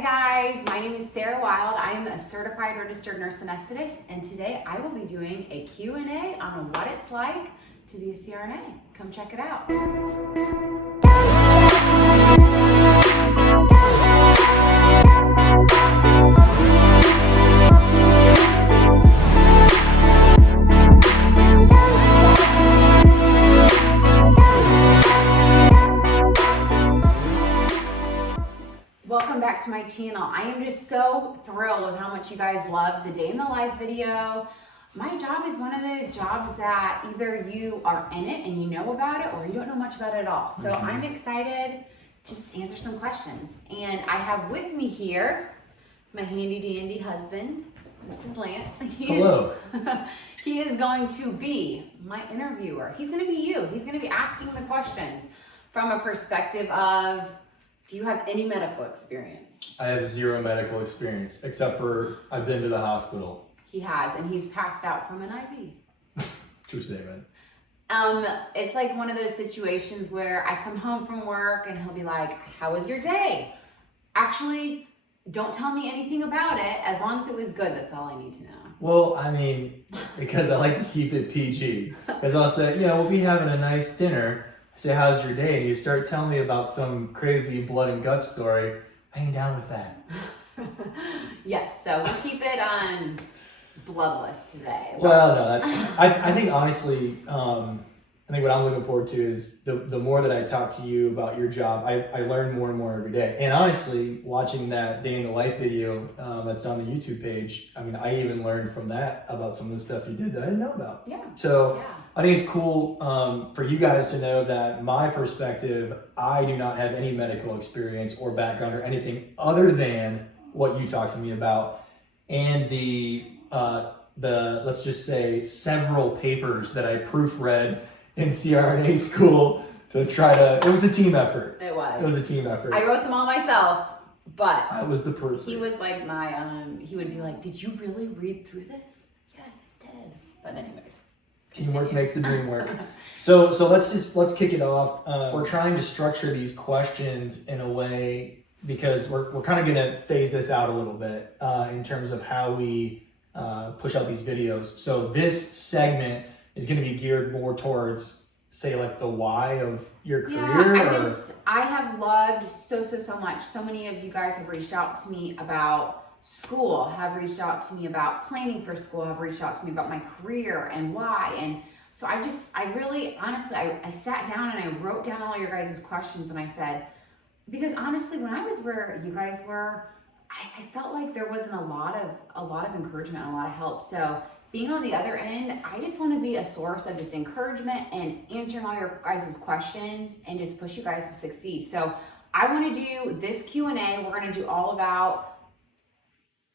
Hi guys, my name is Sarah Wild. I am a certified registered nurse anesthetist, and today I will be doing a Q&A on what it's like to be a CRNA. Come check it out. Welcome back to my channel. I am just so thrilled with how much you guys love the day in the life video. My job is one of those jobs that either you are in it and you know about it or you don't know much about it at all. So I'm excited to just answer some questions. And I have with me here my handy dandy husband. This is Lance. Hello. He is going to be my interviewer. He's going to be you. He's going to be asking the questions from a perspective of, do you have any medical experience? I have zero medical experience, except for I've been to the hospital. He has, and he's passed out from an IV. True statement. It's like one of those situations where I come home from work and he'll be like, how was your day? Actually, don't tell me anything about it. As long as it was good, that's all I need to know. Well, I mean, because I like to keep it PG. Because I'll say, we'll be having a nice dinner. I say, how's your day? And you start telling me about some crazy blood and guts story. I ain't down with that. Yes, so we'll keep it on bloodless today. Well, no, that's fine. I think honestly, I think what I'm looking forward to is the more that I talk to you about your job, I learn more and more every day. And honestly, watching that day in the life video that's on the YouTube page, I mean, I even learned from that about some of the stuff you did that I didn't know about. Yeah. So yeah. I think it's cool for you guys to know that my perspective, I do not have any medical experience or background or anything other than what you talked to me about and the let's just say several papers that I proofread in CRNA school to try to, it was a team effort. It was. It was a team effort. I wrote them all myself, but I was the proof. he was like my, he would be like, did you really read through this? Yes, I did. But anyways. Teamwork makes the dream work. So let's kick it off. We're trying to structure these questions in a way because we're kind of going to phase this out a little bit in terms of how we push out these videos. So this segment is going to be geared more towards, say, like the why of your career. Yeah, I have loved so much. So many of you guys have reached out to me about school, have reached out to me about planning for school, have reached out to me about my career and why. And so I really, honestly, I sat down and I wrote down all your guys' questions and I said, because honestly, when I was where you guys were, I felt like there wasn't a lot of encouragement, a lot of help. So being on the other end, I just want to be a source of just encouragement and answering all your guys' questions and just push you guys to succeed. So I want to do this Q&A. We're going to do all about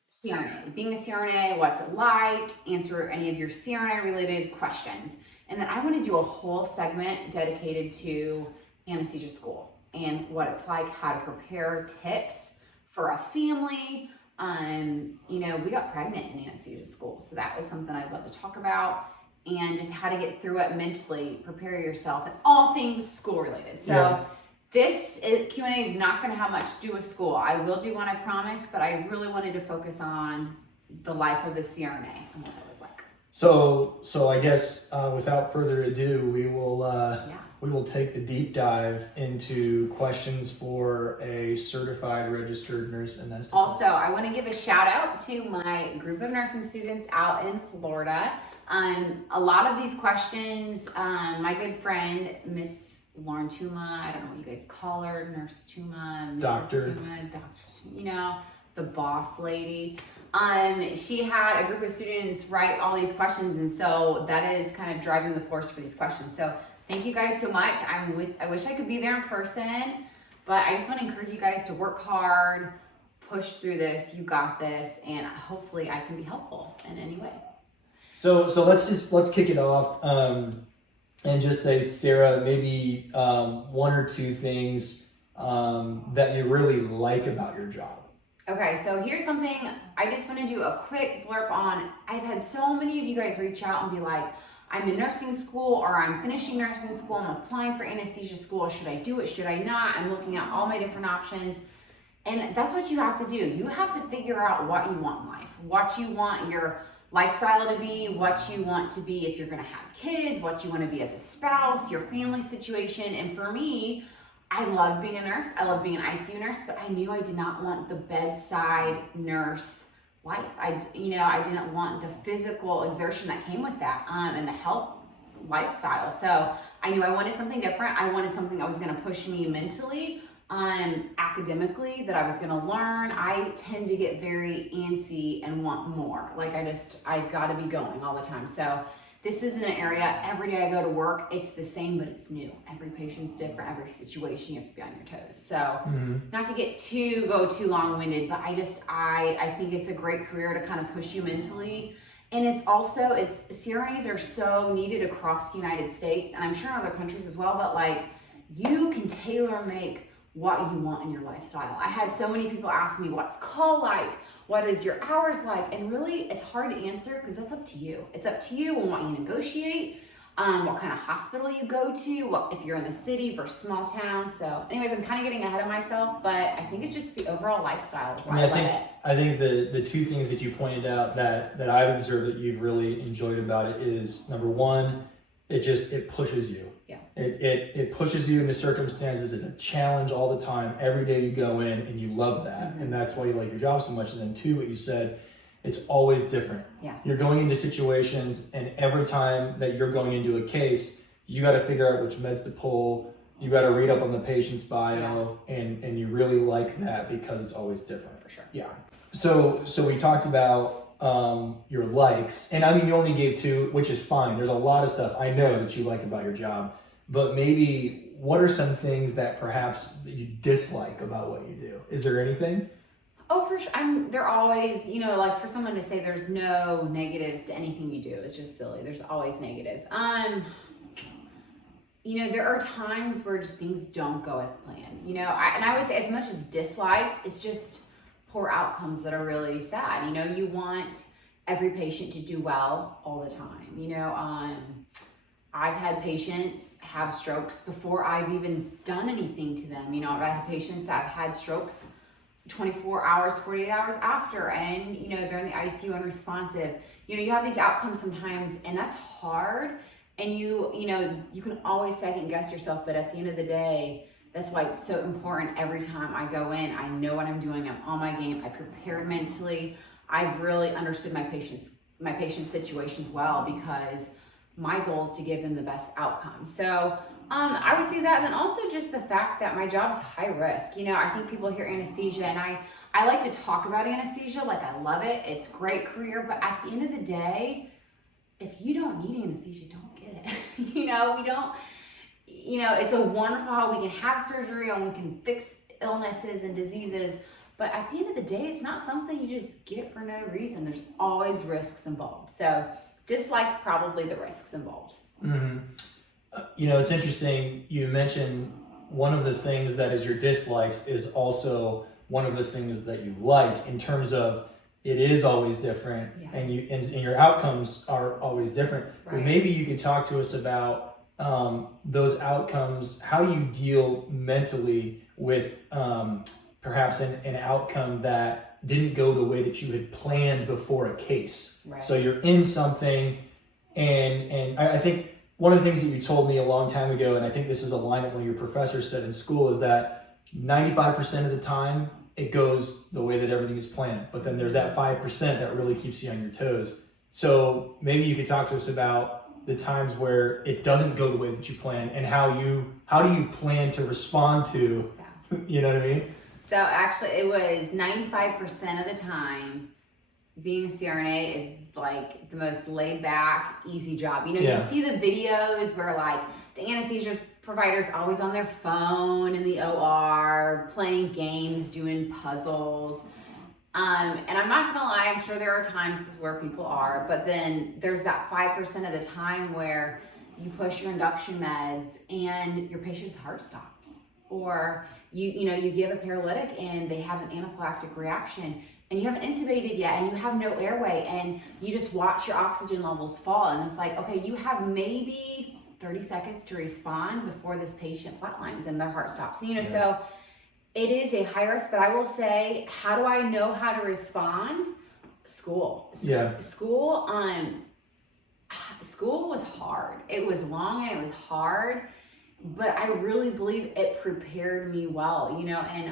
CRNA, being a CRNA, what's it like, answer any of your CRNA related questions. And then I want to do a whole segment dedicated to anesthesia school and what it's like, how to prepare, tips for a family. We got pregnant in anesthesia school, so that was something I'd love to talk about, and just how to get through it mentally, prepare yourself, and all things school related. So this Q&A is not going to have much to do with school. I will do one, I promise, but I really wanted to focus on the life of the CRNA and what it was like. So I guess without further ado, we will take the deep dive into questions for a certified registered nurse anesthetist. Also, I want to give a shout out to my group of nursing students out in Florida. A lot of these questions, my good friend, Miss Lauren Tuma, I don't know what you guys call her, Nurse Tuma, Mrs. Doctor. Tuma, Dr. The boss lady. She had a group of students write all these questions, and so that is kind of driving the force for these questions. So thank you guys so much. I wish I could be there in person, but I just want to encourage you guys to work hard, push through this. You got this, and hopefully I can be helpful in any way. So let's kick it off and just say, Sarah, maybe one or two things that you really like about your job. Okay, so here's something I just want to do a quick blurb on. I've had so many of you guys reach out and be like, I'm in nursing school, or I'm finishing nursing school, I'm applying for anesthesia school. Should I do it? Should I not? I'm looking at all my different options. And that's what you have to do. You have to figure out what you want in life, what you want your lifestyle to be, what you want to be if you're gonna have kids, what you wanna be as a spouse, your family situation. And for me, I love being a nurse. I love being an ICU nurse, but I knew I did not want the bedside nurse life. I didn't want the physical exertion that came with that, and the health lifestyle. So I knew I wanted something different. I wanted something that was gonna push me mentally, academically, that I was gonna learn. I tend to get very antsy and want more. Like I gotta be going all the time. So this isn't an area, every day I go to work, it's the same, but it's new. Every patient's different, every situation, you have to be on your toes. So not to go too long-winded, but I think it's a great career to kind of push you mentally. And CRNAs are so needed across the United States, and I'm sure in other countries as well, but like you can tailor make what you want in your lifestyle. I had so many people ask me, what's call like? What is your hours like? And really, it's hard to answer because that's up to you. It's up to you on what you negotiate, what kind of hospital you go to, if you're in the city versus small town. So anyways, I'm kind of getting ahead of myself, but I think it's just the overall lifestyle is why I love it. I think the two things that you pointed out that I've observed that you've really enjoyed about it is, number one, it pushes you. Yeah. It pushes you into circumstances. It's a challenge all the time. Every day you go in and you love that. And that's why you like your job so much. And then two, what you said, it's always different. Yeah. You're going into situations, and every time that you're going into a case, you got to figure out which meds to pull. You got to read up on the patient's bio, and you really like that because it's always different. For sure. Yeah. So we talked about your likes, and I mean, you only gave two, which is fine. There's a lot of stuff I know that you like about your job, but maybe what are some things that perhaps that you dislike about what you do? Is there anything? Oh, for sure. They're always, like for someone to say there's no negatives to anything you do, it's just silly. There's always negatives. There are times where just things don't go as planned, I would say as much as dislikes, it's just poor outcomes that are really sad. You want every patient to do well all the time. I've had patients have strokes before I've even done anything to them. I've had patients that have had strokes 24 hours, 48 hours after, and they're in the ICU unresponsive. You have these outcomes sometimes, and that's hard. And you can always second guess yourself, but at the end of the day, that's why it's so important. Every time I go in, I know what I'm doing. I'm on my game. I prepared mentally. I've really understood my patient's situations well, because my goal is to give them the best outcome. So I would say that, and then also just the fact that my job's high risk. I think people hear anesthesia, and I like to talk about anesthesia like I love it. It's a great career, but at the end of the day, if you don't need anesthesia, don't get it. We don't. It's a wonderful how we can have surgery and we can fix illnesses and diseases, but at the end of the day, it's not something you just get for no reason. There's always risks involved. So dislike probably the risks involved. Mm-hmm. It's interesting. You mentioned one of the things that is your dislikes is also one of the things that you like, in terms of it is always different, and your outcomes are always different. Right. But maybe you could talk to us about those outcomes, how you deal mentally with perhaps an outcome that didn't go the way that you had planned before a case. Right. So you're in something, and I think one of the things that you told me a long time ago, and I think this is a line that one of your professors said in school, is that 95% of the time it goes the way that everything is planned, but then there's that 5% that really keeps you on your toes. So maybe you could talk to us about the times where it doesn't go the way that you plan, and how do you plan to respond to, you know what I mean? So actually it was 95% of the time, being a CRNA is like the most laid back, easy job. You see the videos where like the anesthesia provider's always on their phone in the OR, playing games, doing puzzles. And I'm not gonna lie, I'm sure there are times where people are, but then there's that 5% of the time where you push your induction meds and your patient's heart stops. Or you give a paralytic and they have an anaphylactic reaction, and you haven't intubated yet, and you have no airway, and you just watch your oxygen levels fall, and it's like, okay, you have maybe 30 seconds to respond before this patient flatlines and their heart stops. So It is a high risk, but I will say, how do I know how to respond? School. Yeah. School was hard. It was long and it was hard, but I really believe it prepared me well, you know, and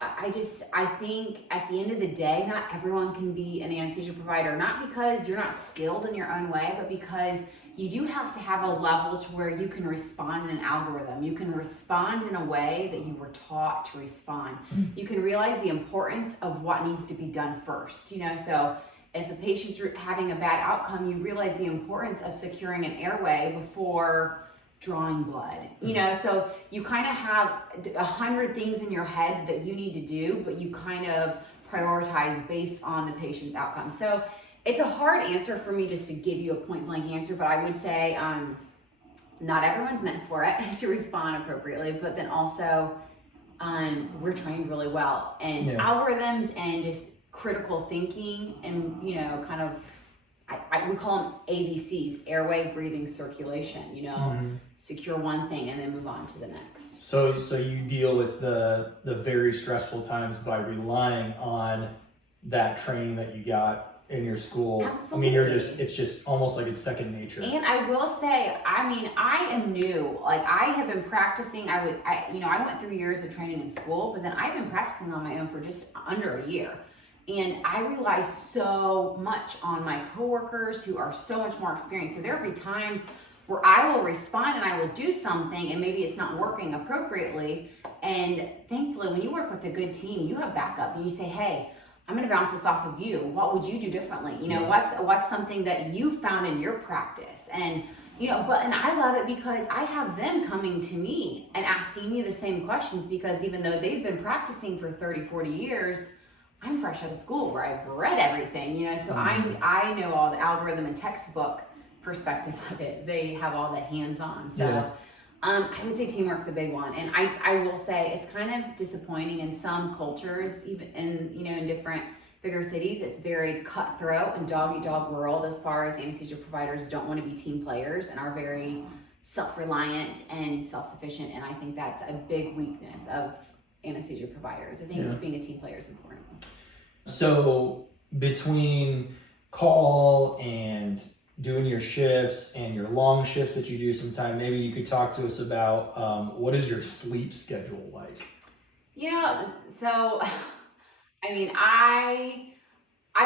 I think at the end of the day, not everyone can be an anesthesia provider, not because you're not skilled in your own way, but because you do have to have a level to where you can respond in an algorithm. You can respond in a way that you were taught to respond. You can realize the importance of what needs to be done first, you know, so if a patient's having a bad outcome, you realize the importance of securing an airway before drawing blood, you know, so you kind of have 100 things in your head that you need to do, but you kind of prioritize based on the patient's outcome. So it's a hard answer for me just to give you a point blank answer, but I would say not everyone's meant for it to respond appropriately, but then also we're trained really well, and algorithms and just critical thinking and, you know, kind of, we call them ABCs, airway, breathing, circulation, you know, secure one thing and then move on to the next. So you deal with the very stressful times by relying on that training that you got in your school. Absolutely. I mean, it's just almost like it's second nature. And I will say, I mean, I am new. Like, I have been practicing. I went through years of training in school, but then I've been practicing on my own for just under a year. And I rely so much on my coworkers who are so much more experienced. So there will be times where I will respond and I will do something and maybe it's not working appropriately. And thankfully, when you work with a good team, you have backup and you say, hey, I'm going to bounce this off of you. What would you do differently? You know, what's something that you found in your practice? And, you know, and I love it because I have them coming to me and asking me the same questions, because even though they've been practicing for 30, 40 years, I'm fresh out of school where I've read everything, you know, so I know all the algorithm and textbook perspective of it. They have all the hands-on. So I would say teamwork's a big one. And I will say it's kind of disappointing in some cultures, even in, you know, in different bigger cities, it's very cutthroat and dog-eat-dog world as far as anesthesia providers don't want to be team players and are very self-reliant and self-sufficient. And I think that's a big weakness of anesthesia providers. I think being a team player is important. So between call and doing your shifts and your long shifts that you do sometime, maybe you could talk to us about what is your sleep schedule like? Yeah, so I mean, I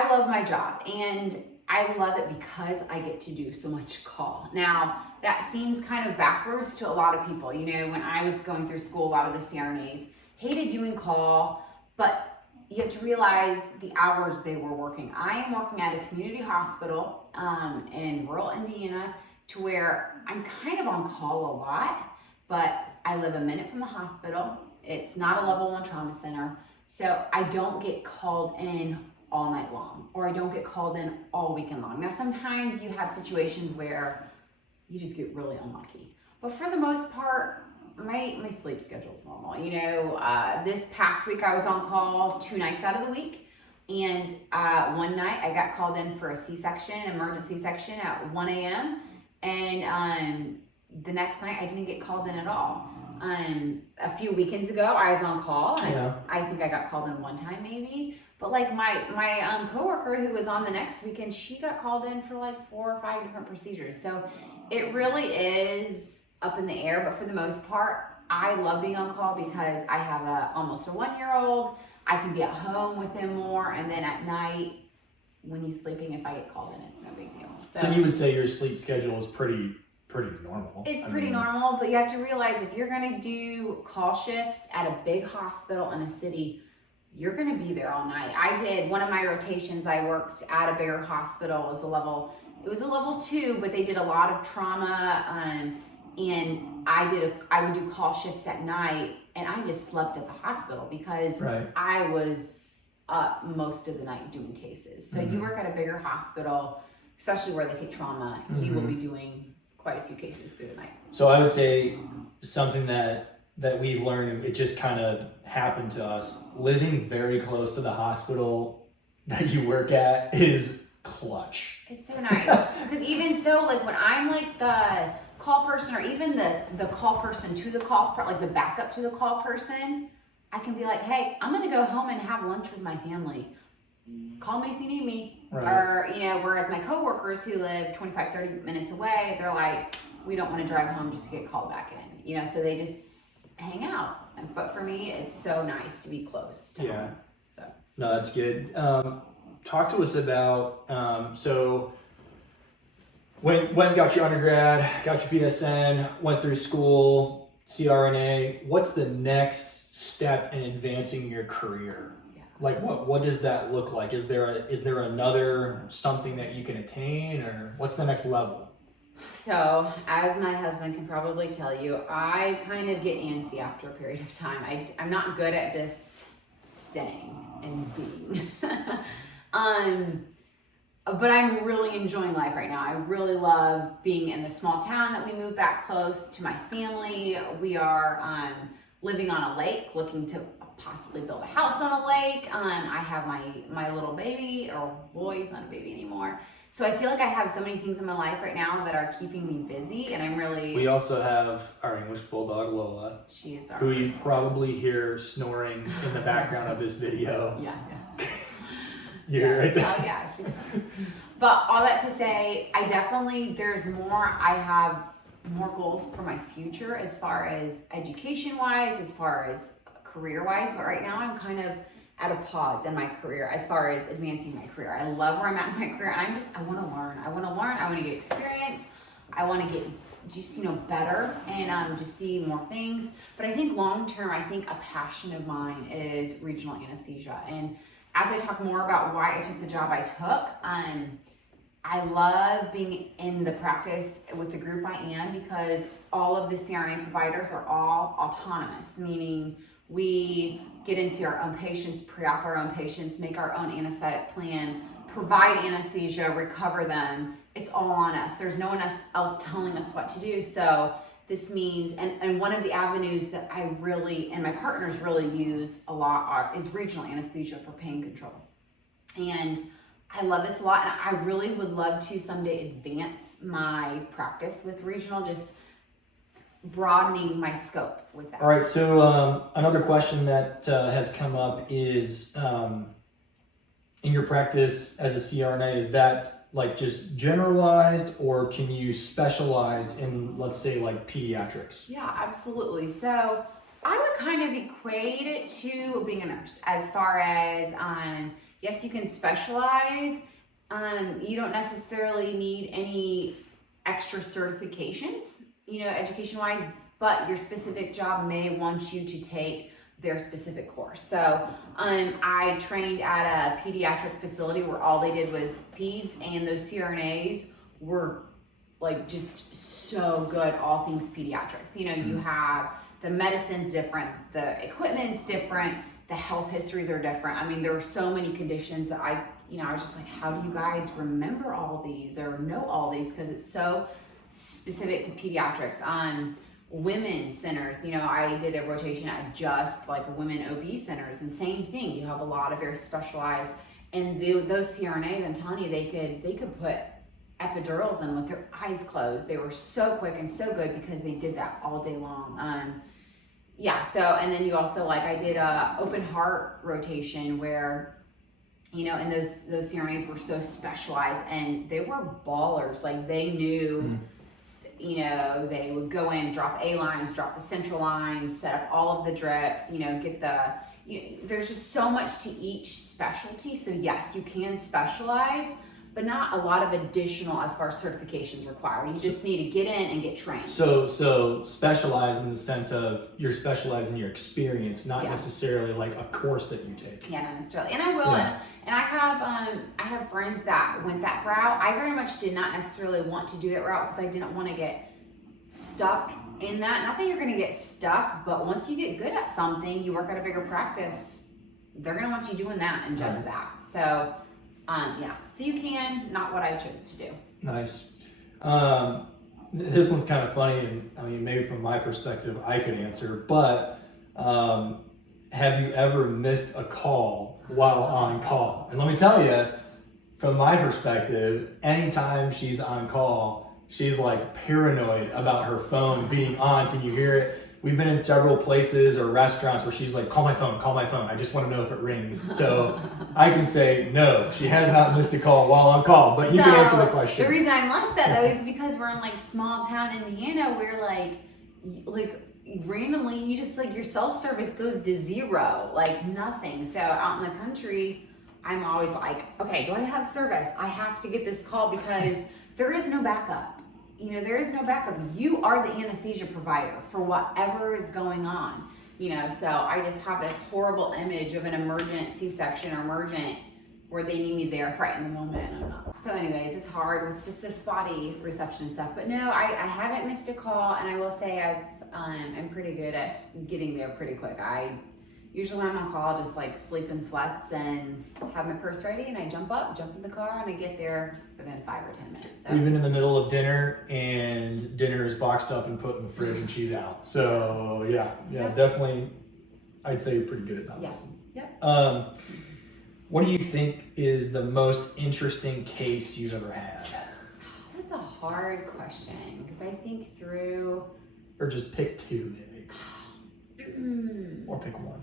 love my job and I love it because I get to do so much call. Now, that seems kind of backwards to a lot of people. You know, when I was going through school, a lot of the CRNAs hated doing call, but you have to realize the hours they were working. I am working at a community hospital in rural Indiana, to where I'm kind of on call a lot, but I live a minute from the hospital. It's not a level 1 trauma center, so I don't get called in all night long, or I don't get called in all weekend long. Now, sometimes you have situations where you just get really unlucky, but for the most part, my sleep schedule is normal. You know, this past week I was on call 2 nights out of the week, and one night I got called in for a C-section, emergency section at 1 a.m. and the next night I didn't get called in at all. A few weekends ago I was on call, and I think I got called in one time maybe, but like my coworker who was on the next weekend, she got called in for like 4 or 5 different procedures. So it really is up in the air, but for the most part, I love being on call because I have almost a 1-year-old. I can be at home with him more, and then at night when he's sleeping, if I get called in, it's no big deal. So you would say your sleep schedule is pretty normal. It's pretty normal, but you have to realize if you're going to do call shifts at a big hospital in a city, you're going to be there all night. I did one of my rotations. I worked at a bigger hospital. It was a level 2, but they did a lot of trauma. And I would do call shifts at night, and I just slept at the hospital because I was up most of the night doing cases. So you work at a bigger hospital, especially where they take trauma, you will be doing quite a few cases through the night. So I would say something that we've learned, it just kind of happened to us, living very close to the hospital that you work at is clutch. It's so nice. Because even so, like when I'm like the call person, or even the call person to the call, like the backup to the call person, I can be like, hey, I'm gonna go home and have lunch with my family. Call me if you need me. Right. Or, whereas my coworkers who live 25, 30 minutes away, they're like, we don't want to drive home just to get called back in. So they just hang out. But for me, it's so nice to be close to home. So. No, that's good. Talk to us about, so when got your undergrad, got your BSN, went through school, CRNA, what's the next step in advancing your career? Like what does that look like? Is there another something that you can attain, or what's the next level? So, as my husband can probably tell you, I kind of get antsy after a period of time. I'm not good at just staying and being. But I'm really enjoying life right now. I really love being in the small town that we moved back close to my family. We are living on a lake, looking to possibly build a house on a lake. I have my little baby, or boy, he's not a baby anymore. So I feel like I have so many things in my life right now that are keeping me busy, and I'm really... We also have our English Bulldog, Lola. She is our... Who you probably hear snoring in the background of this video. Yeah. You're right there. Oh yeah. But all that to say, there's more. I have more goals for my future as far as education-wise, as far as career-wise, but right now I'm kind of at a pause in my career as far as advancing my career. I love where I'm at in my career, and I want to learn. I want to get experience. I want to get just, better and just see more things. But I think long-term, a passion of mine is regional anesthesia. And as I talk more about why I took the job I took, I love being in the practice with the group I am, because all of the CRNA providers are all autonomous, meaning we get in, see our own patients, pre-op our own patients, make our own anesthetic plan, provide anesthesia, recover them. It's all on us. There's no one else telling us what to do. So this means, and one of the avenues that I really, and my partners really use a lot is regional anesthesia for pain control. And I love this a lot, and I really would love to someday advance my practice with regional, just broadening my scope with that. All right, so another question that has come up is, in your practice as a CRNA, is that like just generalized, or can you specialize in, let's say, like pediatrics? Yeah, absolutely. So I would kind of equate it to being a nurse, as far as, yes, you can specialize. You don't necessarily need any extra certifications, education-wise, but your specific job may want you to take their specific course. So I trained at a pediatric facility where all they did was peds, and those CRNAs were like just so good, all things pediatrics. You have the medicine's different, the equipment's different, the health histories are different. I mean, there were so many conditions that I was just like, how do you guys remember all these or know all these? Because it's so specific to pediatrics. Women's centers, I did a rotation at just like women OB centers, and same thing. You have a lot of very specialized, and those CRNAs, I'm telling you, they could put epidurals in with their eyes closed. They were so quick and so good because they did that all day long. So, and then you also, like, I did a open heart rotation where, and those CRNAs were so specialized, and they were ballers. Like, they knew, they would go in, drop A lines, drop the central lines, set up all of the drips, get there's just so much to each specialty. So yes, you can specialize, but not a lot of additional as far as certifications required. You just need to get in and get trained. So specialize in the sense of you're specializing your experience, not necessarily like a course that you take. Yeah, not necessarily. And I will. Yeah. And I have friends that went that route. I very much did not necessarily want to do that route because I didn't want to get stuck in that. Not that you're going to get stuck, but once you get good at something, you work at a bigger practice, they're going to want you doing that and just that. So so you can, not what I chose to do. Nice. This one's kind of funny, and I mean, maybe from my perspective, I could answer, but have you ever missed a call while on call? And let me tell you, from my perspective, anytime she's on call, she's like paranoid about her phone being on. Can you hear it? We've been in several places or restaurants where she's like, call my phone. I just want to know if it rings. So I can say, no, she has not missed a call while on call, but you can answer the question. The reason I'm like that though is because we're in like small town Indiana where like randomly you just like your cell service goes to zero, like nothing. So out in the country, I'm always like, okay, do I have service? I have to get this call because there is no backup. There is no backup. You are the anesthesia provider for whatever is going on. So I just have this horrible image of an emergent C-section or emergent where they need me there right in the moment and I'm not. So anyways, it's hard with just the spotty reception and stuff. But no, I haven't missed a call, and I will say I'm pretty good at getting there pretty quick. Usually when I'm on call, I'll just like sleep in sweats and have my purse ready, and I jump in the car, and I get there within 5 or 10 minutes. So. We've been in the middle of dinner, and dinner is boxed up and put in the fridge, and she's out. So yeah, definitely, I'd say you're pretty good at that. Yes. Yep. What do you think is the most interesting case you've ever had? That's a hard question because I think through. Or just pick two, maybe. Or pick one.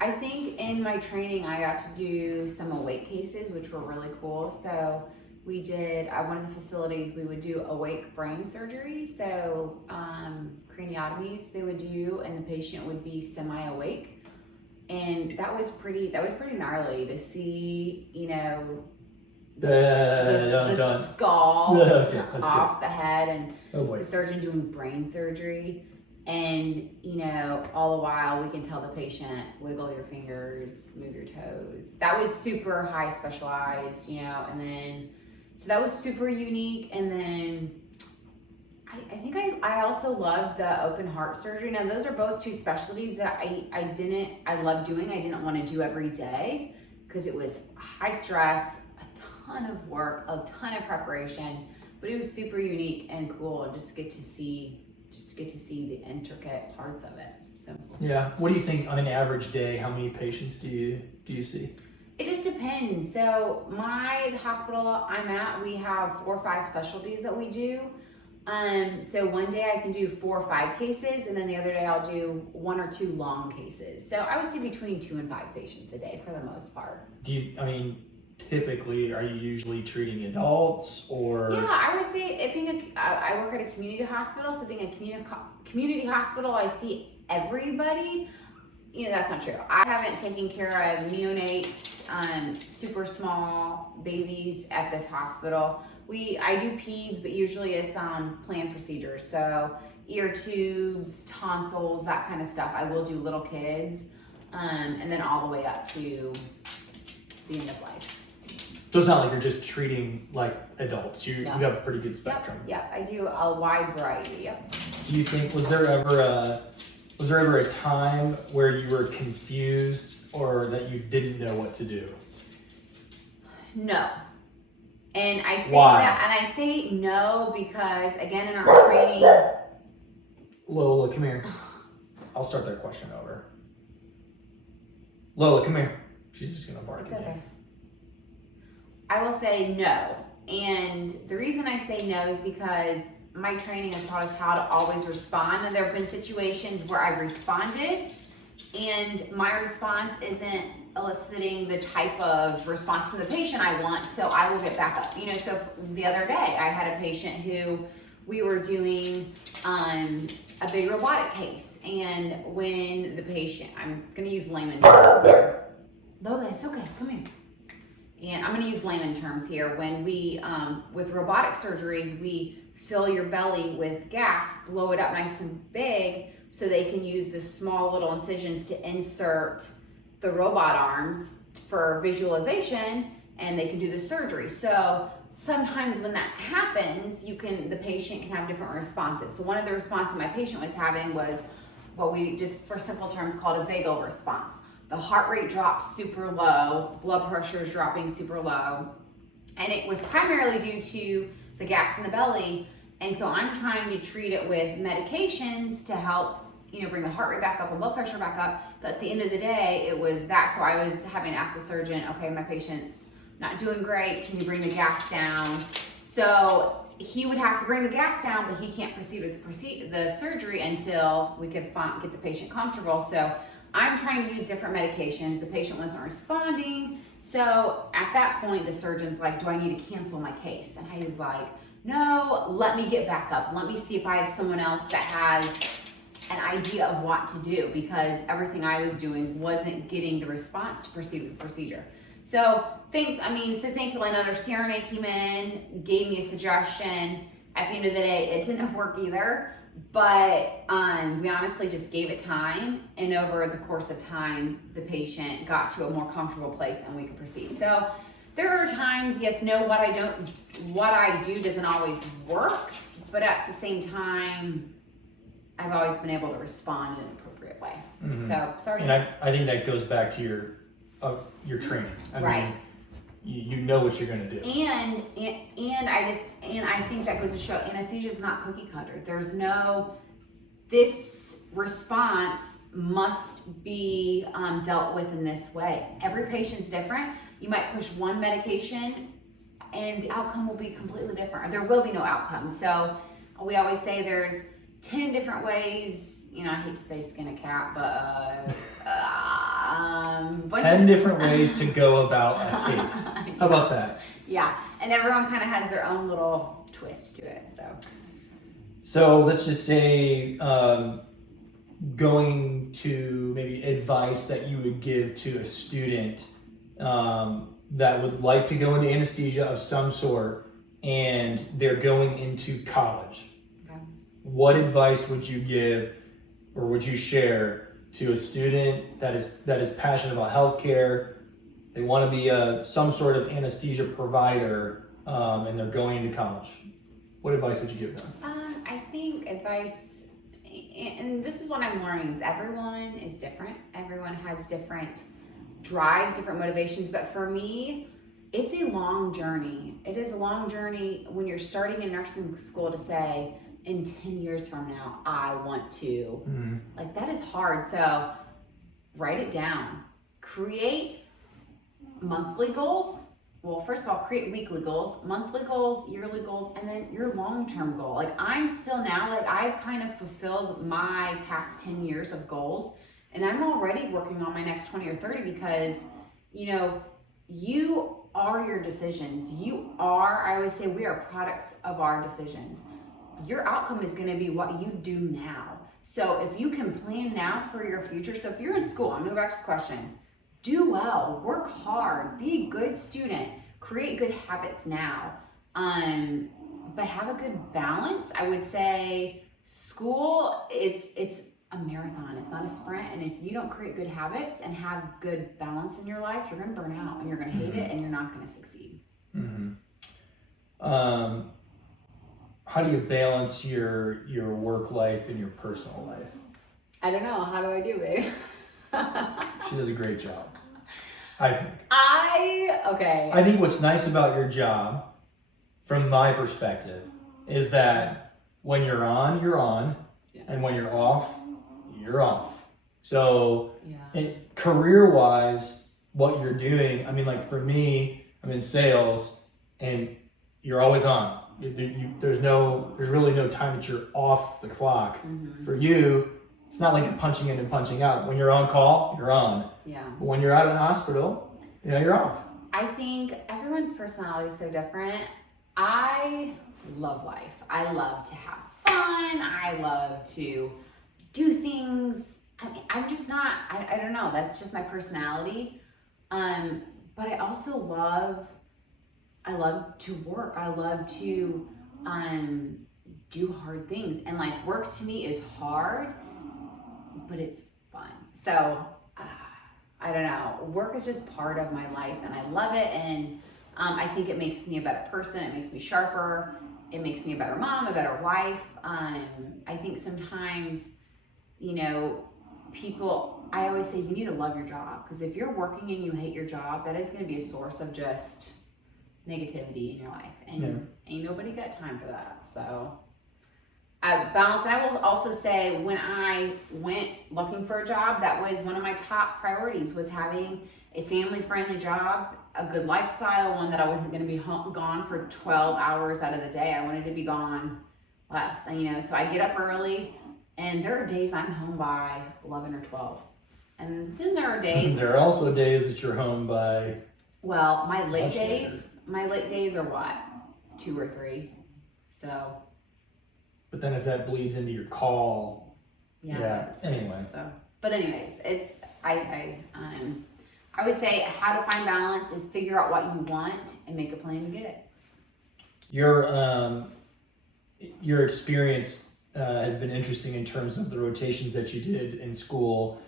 I think in my training, I got to do some awake cases, which were really cool. So we did, at one of the facilities, we would do awake brain surgery. So craniotomies they would do, and the patient would be semi-awake. And that was pretty gnarly to see, the skull off the head, and the surgeon doing brain surgery. And, all the while we can tell the patient, wiggle your fingers, move your toes. That was super high specialized, and then, so that was super unique. And then I think I also loved the open heart surgery. Now those are both two specialties that I love doing. I didn't want to do every day because it was high stress, a ton of work, a ton of preparation, but it was super unique and cool, and just get to see the intricate parts of it. So yeah, what do you think on an average day? How many patients do you see? It just depends. So the hospital I'm at, we have 4 or 5 specialties that we do. So one day I can do 4 or 5 cases, and then the other day I'll do 1 or 2 long cases. So I would say between 2 and 5 patients a day for the most part. Typically, are you usually treating adults or? Yeah, I would say I work at a community hospital, so being a community hospital, I see everybody. That's not true. I haven't taken care of neonates, super small babies at this hospital. I do peds, but usually it's planned procedures. So ear tubes, tonsils, that kind of stuff. I will do little kids, and then all the way up to the end of life. So it's not like you're just treating like adults. You have a pretty good spectrum. Yep, I do a wide variety. Yep. Do you think was there ever a time where you were confused or that you didn't know what to do? No. And I say Why? that, and I say no because again in our training. Lola, come here. I'll start that question over. Lola, come here. She's just gonna bark. It's okay. I will say no. And the reason I say no is because my training has taught us how to always respond. And there have been situations where I've responded and my response isn't eliciting the type of response from the patient I want, so I will get back up. So the other day I had a patient who we were doing a big robotic case, and when the patient, I'm gonna use layman terms here. Lola, it's okay, come here. And I'm gonna use layman terms here. When we, with robotic surgeries, we fill your belly with gas, blow it up nice and big, so they can use the small little incisions to insert the robot arms for visualization, and they can do the surgery. So sometimes when that happens, the patient can have different responses. So one of the responses my patient was having was what we just, for simple terms, called a vagal response. The heart rate drops super low, blood pressure is dropping super low, and it was primarily due to the gas in the belly. And so I'm trying to treat it with medications to help, bring the heart rate back up and blood pressure back up. But at the end of the day, it was that. So I was having to ask the surgeon, okay, my patient's not doing great. Can you bring the gas down? So he would have to bring the gas down, but he can't proceed with the surgery until we could get the patient comfortable. So I'm trying to use different medications. The patient wasn't responding. So at that point, the surgeon's like, do I need to cancel my case? And I was like, no, let me get back up. Let me see if I have someone else that has an idea of what to do, because everything I was doing wasn't getting the response to proceed with the procedure. So thankfully another CRNA came in, gave me a suggestion. At the end of the day, it didn't work either, but we honestly just gave it time, and over the course of time, the patient got to a more comfortable place and we could proceed. So there are times, yes, no, what I do doesn't always work, but at the same time, I've always been able to respond in an appropriate way. Mm-hmm. So sorry. And I think that goes back to your training. I mean, you know what you're going to do. And I think that goes to show anesthesia is not cookie cutter. There's no, this response must be dealt with in this way. Every patient's different. You might push one medication and the outcome will be completely different. There will be no outcome. So we always say there's 10 different ways, I hate to say skin a cat, but 10 different ways to go about a case. How about that? Yeah, and everyone kind of has their own little twist to it. So let's just say going to maybe advice that you would give to a student that would like to go into anesthesia of some sort, and they're going into college. Okay. What advice would you give, or would you share to a student that is passionate about healthcare? They want to be some sort of anesthesia provider, and they're going into college. What advice would you give them? I think advice, and this is what I'm learning, is everyone is different. Everyone has different drives, different motivations. But for me, it's a long journey. It is a long journey when you're starting in nursing school to say, in 10 years from now, I want to, like, that is hard. So write it down, create monthly goals. Well, first of all, create weekly goals, monthly goals, yearly goals, and then your long-term goal. Like, I'm still now, like, I've kind of fulfilled my past 10 years of goals, and I'm already working on my next 20 or 30 because, you are your decisions. I always say we are products of our decisions. Your outcome is going to be what you do now. So if you can plan now for your future, so if you're in school, I'm going to go back to the question, do well, work hard, be a good student, create good habits now, but have a good balance. I would say school, it's a marathon, it's not a sprint, and if you don't create good habits and have good balance in your life, you're going to burn out and you're going to hate it and you're not going to succeed. How do you balance your work life and your personal life? I don't know. How do I do, babe? She does a great job, I think. I think what's nice about your job, from my perspective, is that when you're on, you're on, and when you're off, you're off. So career-wise, what you're doing, I mean, like for me, I'm in sales, and you're always on. There's really no time that you're off the clock. For you, it's not like you're punching in and punching out. When you're on call, you're on. Yeah. But when you're out of the hospital, you're off. I think everyone's personality is so different. I love life. I love to have fun. I love to do things. I mean, I'm just not, I don't know. That's just my personality. But I also love to work. I love to do hard things. And like, work to me is hard, but it's fun. So I don't know. Work is just part of my life and I love it. And I think it makes me a better person. It makes me sharper. It makes me a better mom, a better wife. I think sometimes, people, I always say you need to love your job, because if you're working and you hate your job, that is going to be a source of just negativity in your life, and ain't nobody got time for that. So Balance. And I will also say, when I went looking for a job, that was one of my top priorities, was having a family-friendly job, a good lifestyle, one that I wasn't going to be gone for 12 hours out of the day. I wanted to be gone less, and, so I get up early, and there are days I'm home by 11 or 12. And then there are days... There are also days that you're home by... Well, my late days are what? 2 or 3. So... But then if that bleeds into your call... Yeah. Anyway. So, but anyways, it's... I would say how to find balance is figure out what you want and make a plan to get it. Your experience has been interesting in terms of the rotations that you did in school.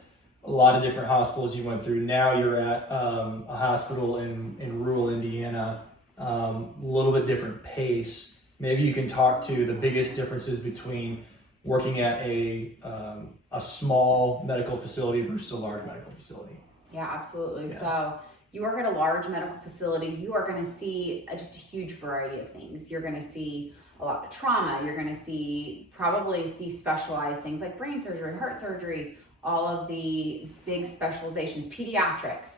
A lot of different hospitals you went through. Now you're at a hospital in rural Indiana, a little bit different pace. Maybe you can talk to the biggest differences between working at a small medical facility versus a large medical facility. Yeah, absolutely. Yeah. So you work at a large medical facility, you are going to see just a huge variety of things. You're going to see a lot of trauma. You're going to probably see specialized things like brain surgery, heart surgery, all of the big specializations, pediatrics.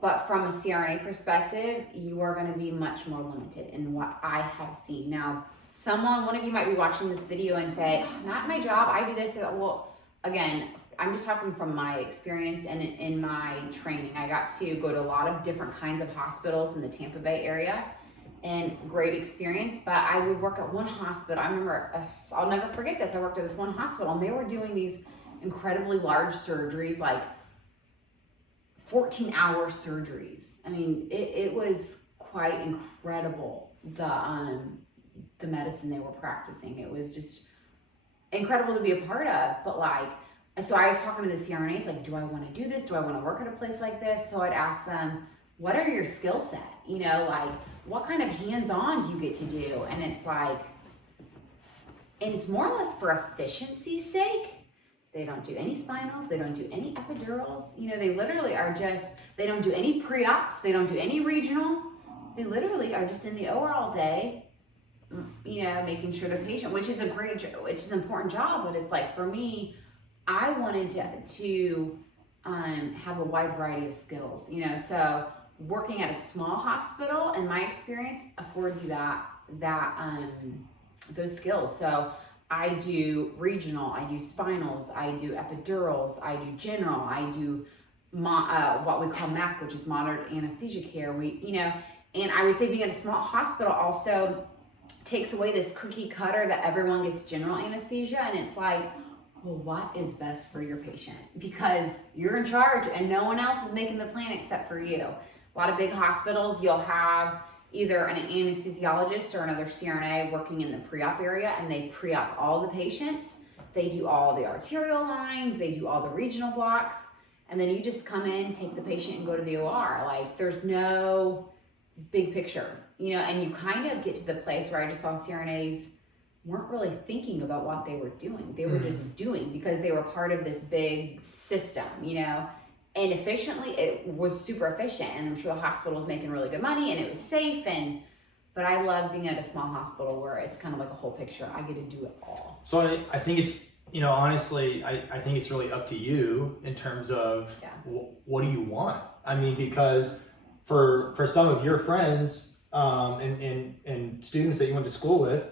But from a CRNA perspective, you are going to be much more limited in what I have seen. Now, one of you might be watching this video and say, not my job, I do this. Well, again, I'm just talking from my experience and in my training. I got to go to a lot of different kinds of hospitals in the Tampa Bay area, and great experience. But I would work at one hospital. I remember, I'll never forget this. I worked at this one hospital, and they were doing these incredibly large surgeries, like 14-hour surgeries. I mean, it was quite incredible, the medicine they were practicing. It was just incredible to be a part of. But so I was talking to the CRNAs, like, do I want to do this? Do I want to work at a place like this? So I'd ask them, what are your skill set? What kind of hands-on do you get to do? And it's more or less for efficiency's sake. They don't do any spinals. They don't do any epidurals. They literally are they don't do any pre-ops. They don't do any regional. They literally are just in the OR all day, making sure the patient, which is an important job, but it's like, for me, I wanted to have a wide variety of skills, so working at a small hospital, in my experience, affords you those skills. So I do regional, I do spinals, I do epidurals, I do general, I do what we call MAC, which is moderate anesthesia care. And I would say being at a small hospital also takes away this cookie cutter that everyone gets general anesthesia, and it's like, well, what is best for your patient? Because you're in charge and no one else is making the plan except for you. A lot of big hospitals, you'll have either an anesthesiologist or another CRNA working in the pre-op area, and they pre-op all the patients. They do all the arterial lines, they do all the regional blocks, and then you just come in, take the patient, and go to the OR. There's no big picture, and you kind of get to the place where I just saw CRNAs weren't really thinking about what they were doing. They were just doing because they were part of this big system, and efficiently, it was super efficient, and I'm sure the hospital was making really good money, and it was safe, but I love being at a small hospital where it's kind of like a whole picture. I get to do it all. So I think it's, honestly, I think it's really up to you in terms of what do you want? I mean, because for some of your friends and students that you went to school with,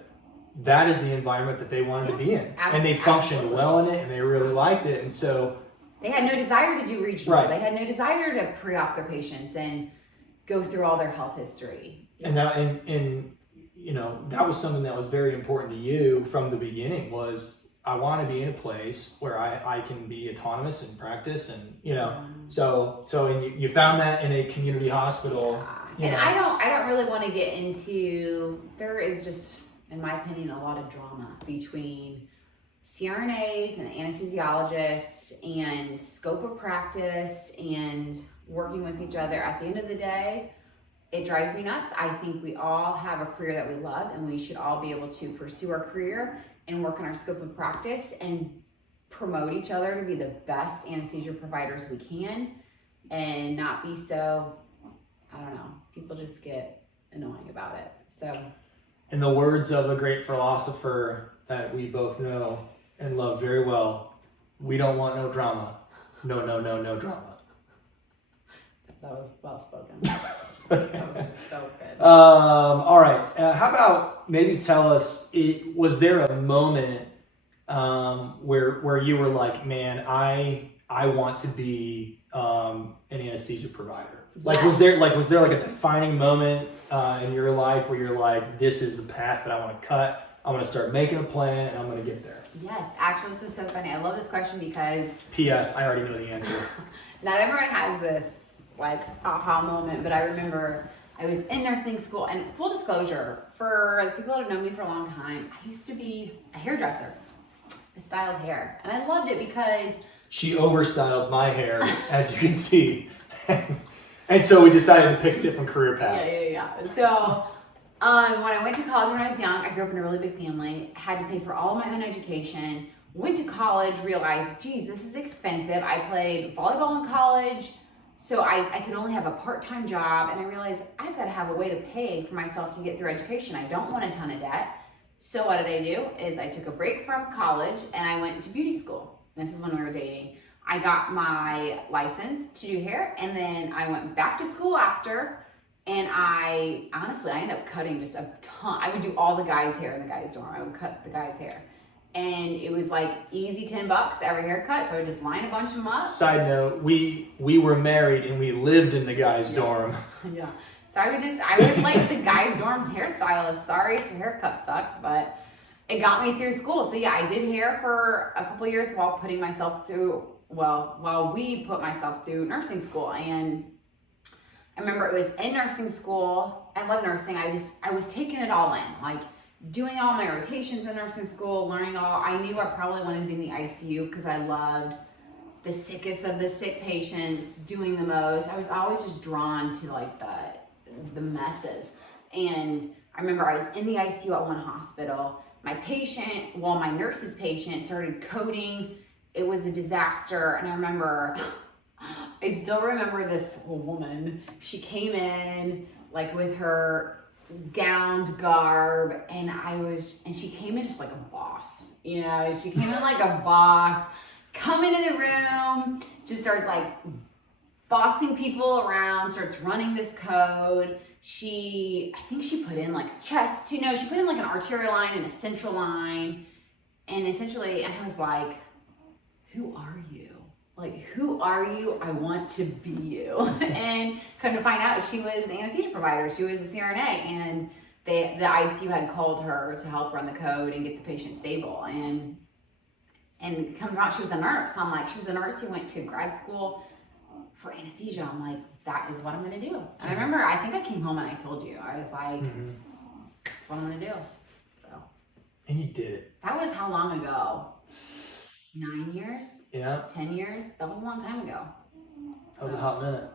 that is the environment that they wanted to be in. And they functioned well in it, and they really liked it. And so they had no desire to do regional. Right. They had no desire to pre-op their patients and go through all their health history. And that, that was something that was very important to you from the beginning, was I want to be in a place where I can be autonomous and practice, and so you found that in a community hospital. And I don't really want to get into, there is just, in my opinion, a lot of drama between CRNAs and anesthesiologists and scope of practice and working with each other. At the end of the day, it drives me nuts. I think we all have a career that we love, and we should all be able to pursue our career and work in our scope of practice and promote each other to be the best anesthesia providers we can, and not be so, I don't know, people just get annoying about it. So In the words of a great philosopher that we both know and love very well, we don't want no drama. No drama. That was well spoken. That was so good. All right. How about maybe tell us, was there a moment where you were like, man, I want to be an anesthesia provider? Like, Yes. was there like a defining moment in your life where you're like, this is the path that I want to cut. I'm going to start making a plan and I'm going to get there. Yes, actually, this is so funny. I love this question because P.S. I already know the answer. not everyone has this like aha moment, but I remember I was in nursing school, and full disclosure, for the people that have known me for a long time, I used to be a hairdresser. I styled hair, and I loved it because She overstyled my hair, as you can see. And so we decided to pick a different career path. Yeah. So when I went to college when I was young, I grew up in a really big family, had to pay for all of my own education, went to college, realized, geez, this is expensive. I played volleyball in college, so I could only have a part-time job, and I realized I've got to have a way to pay for myself to get through education. I don't want a ton of debt. So what did I do is I took a break from college and I went to beauty school. This is when we were dating. I got my license to do hair, and then I went back to school after, and I ended up cutting just a ton. I would do all the guys' hair in the guys' dorm. I would cut the guys' hair. And it was like easy $10 every haircut, so I would just line a bunch of them up. Side note, we were married and we lived in the guys' dorm. Yeah. So I was like the guys' dorm's hairstylist. Sorry if your haircut sucked, but it got me through school. So yeah, I did hair for a couple years while we put myself through nursing school. And I remember it was in nursing school. I love nursing. I was taking it all in, like doing all my rotations in nursing school, learning all. I knew I probably wanted to be in the ICU because I loved the sickest of the sick patients, doing the most. I was always just drawn to like the messes. And I remember I was in the ICU at one hospital. My nurse's patient started coding. It was a disaster. And I still remember this woman. She came in like with her gowned garb, and she came in just like a boss. You know, she came in like a boss, come into the room, just starts like bossing people around, starts running this code. I think she put in like she put in like an arterial line and a central line. And essentially, and I was like, who are you? Like, who are you? I want to be you. And come to find out, she was an anesthesia provider. She was a CRNA, and the ICU had called her to help run the code and get the patient stable. And come to find out, she was a nurse. I'm like, she was a nurse who went to grad school for anesthesia. I'm like, that is what I'm going to do. And I remember, I think I came home and I told you. I was like, that's what I'm going to do. So. And you did it. That was how long ago? 9 years? Yeah. 10 years? That was a long time ago. That was a hot minute.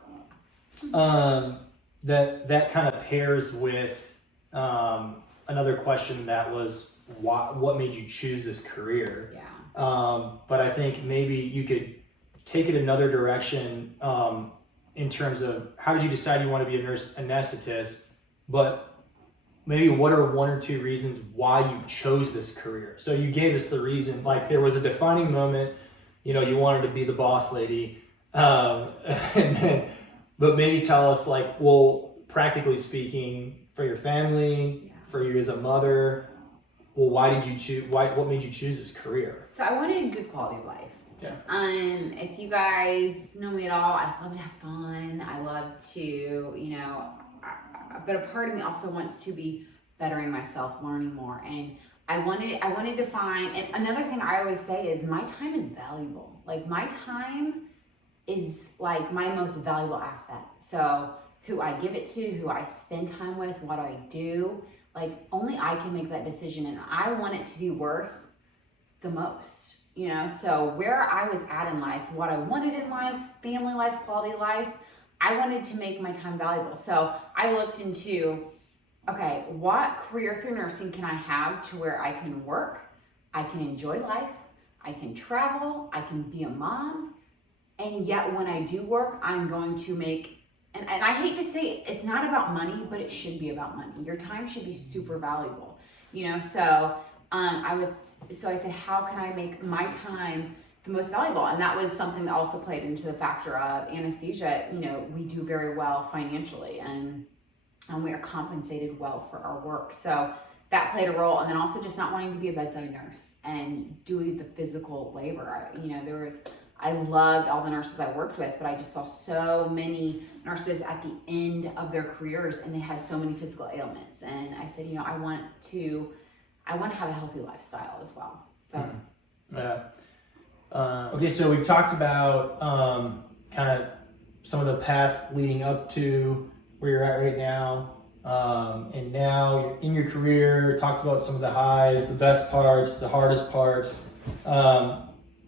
That kind of pairs with another question that was, what made you choose this career? Yeah. But I think maybe you could take it another direction in terms of how did you decide you want to be a nurse anesthetist, but maybe what are one or two reasons why you chose this career? So you gave us the reason, like there was a defining moment, you wanted to be the boss lady. But maybe tell us like, well, practically speaking, for your family, for you as a mother, well, why did you choose, what made you choose this career? So I wanted a good quality of life. Yeah. If you guys know me at all, I love to have fun. I love to, but a part of me also wants to be bettering myself, learning more. And I wanted to find, and another thing I always say is my time is valuable. Like my time is like my most valuable asset. So who I give it to, who I spend time with, what I do, like only I can make that decision. And I want it to be worth the most, so where I was at in life, what I wanted in life, family life, quality of life, I wanted to make my time valuable. So I looked into, okay, what career through nursing can I have to where I can work, I can enjoy life, I can travel, I can be a mom, and yet when I do work, I'm going to make and I hate to say it's not about money, but it should be about money. Your time should be super valuable, you know? So I said, how can I make my time the most valuable? And that was something that also played into the factor of anesthesia. You know, we do very well financially, and we are compensated well for our work. So that played a role. And then also just not wanting to be a bedside nurse and doing the physical labor. I loved all the nurses I worked with, but I just saw so many nurses at the end of their careers, and they had so many physical ailments. And I said, you know, I want to have a healthy lifestyle as well. So, yeah. Okay, so we've talked about kind of some of the path leading up to where you're at right now. And now you're in your career, talked about some of the highs, the best parts, the hardest parts.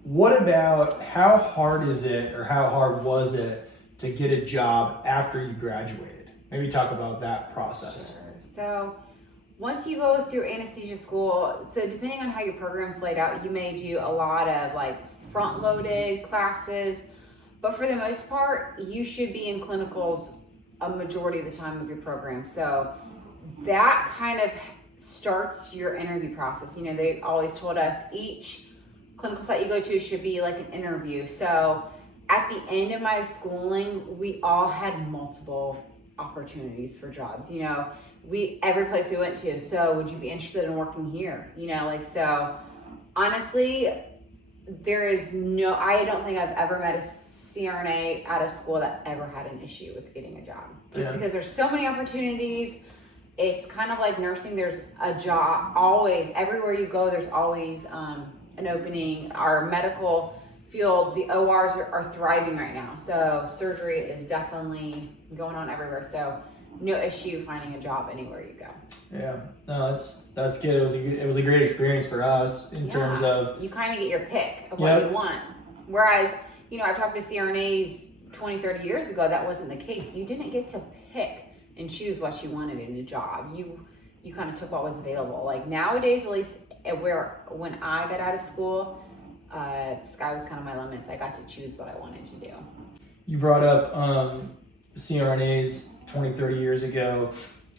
What about how hard is it, or how hard was it to get a job after you graduated? Maybe talk about that process. Sure. So once you go through anesthesia school, so depending on how your program's laid out, you may do a lot of like front-loaded classes, but for the most part, you should be in clinicals a majority of the time of your program. So that kind of starts your interview process. You know, they always told us each clinical site you go to should be like an interview. So at the end of my schooling, we all had multiple opportunities for jobs. You know, every place we went to, so would you be interested in working here? You know, like, so honestly, I don't think I've ever met a CRNA out of school that ever had an issue with getting a job. Just because there's so many opportunities. It's kind of like nursing. There's a job always, everywhere you go, there's always an opening. Our medical field, the ORs are thriving right now. So surgery is definitely going on everywhere. So no issue finding a job anywhere you go. Yeah, no, that's good. It was a great experience for us in terms of, you kind of get your pick of what you want. Whereas, you know, I've talked to CRNAs 20, 30 years ago, that wasn't the case. You didn't get to pick and choose what you wanted in a job. You kind of took what was available. Like nowadays, at least when I got out of school, the sky was kind of my limits. I got to choose what I wanted to do. You brought up CRNAs 20, 30 years ago.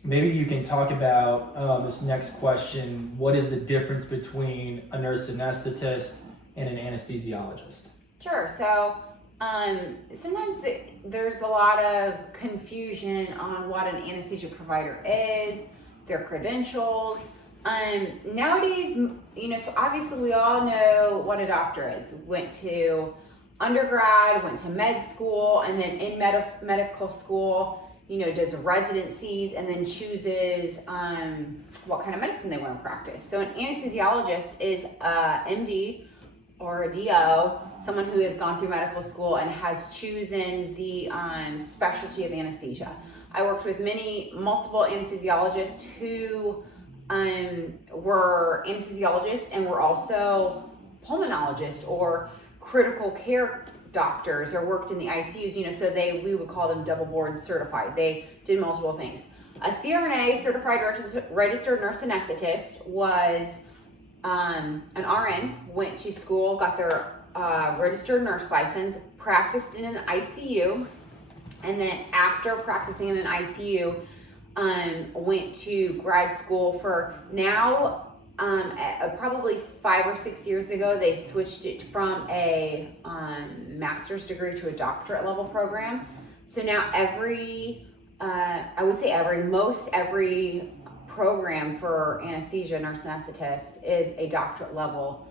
Maybe you can talk about this next question. What is the difference between a nurse anesthetist and an anesthesiologist? Sure. So sometimes there's a lot of confusion on what an anesthesia provider is, their credentials. Nowadays, you know, so obviously we all know what a doctor is. Went to undergrad, went to med school, and then in medical school, you know, does residencies and then chooses what kind of medicine they want to practice. So an anesthesiologist is a MD or a DO, someone who has gone through medical school and has chosen the specialty of anesthesia. I worked with multiple anesthesiologists who were anesthesiologists and were also pulmonologists or critical care doctors, or worked in the ICUs, you know, so we would call them double board certified. They did multiple things. A CRNA, certified registered nurse anesthetist, was an RN, went to school, got their registered nurse license, practiced in an ICU, and then after practicing in an ICU, went to grad school for now, probably 5 or 6 years ago, they switched it from a master's degree to a doctorate level program. So now most every program for anesthesia nurse anesthetist is a doctorate level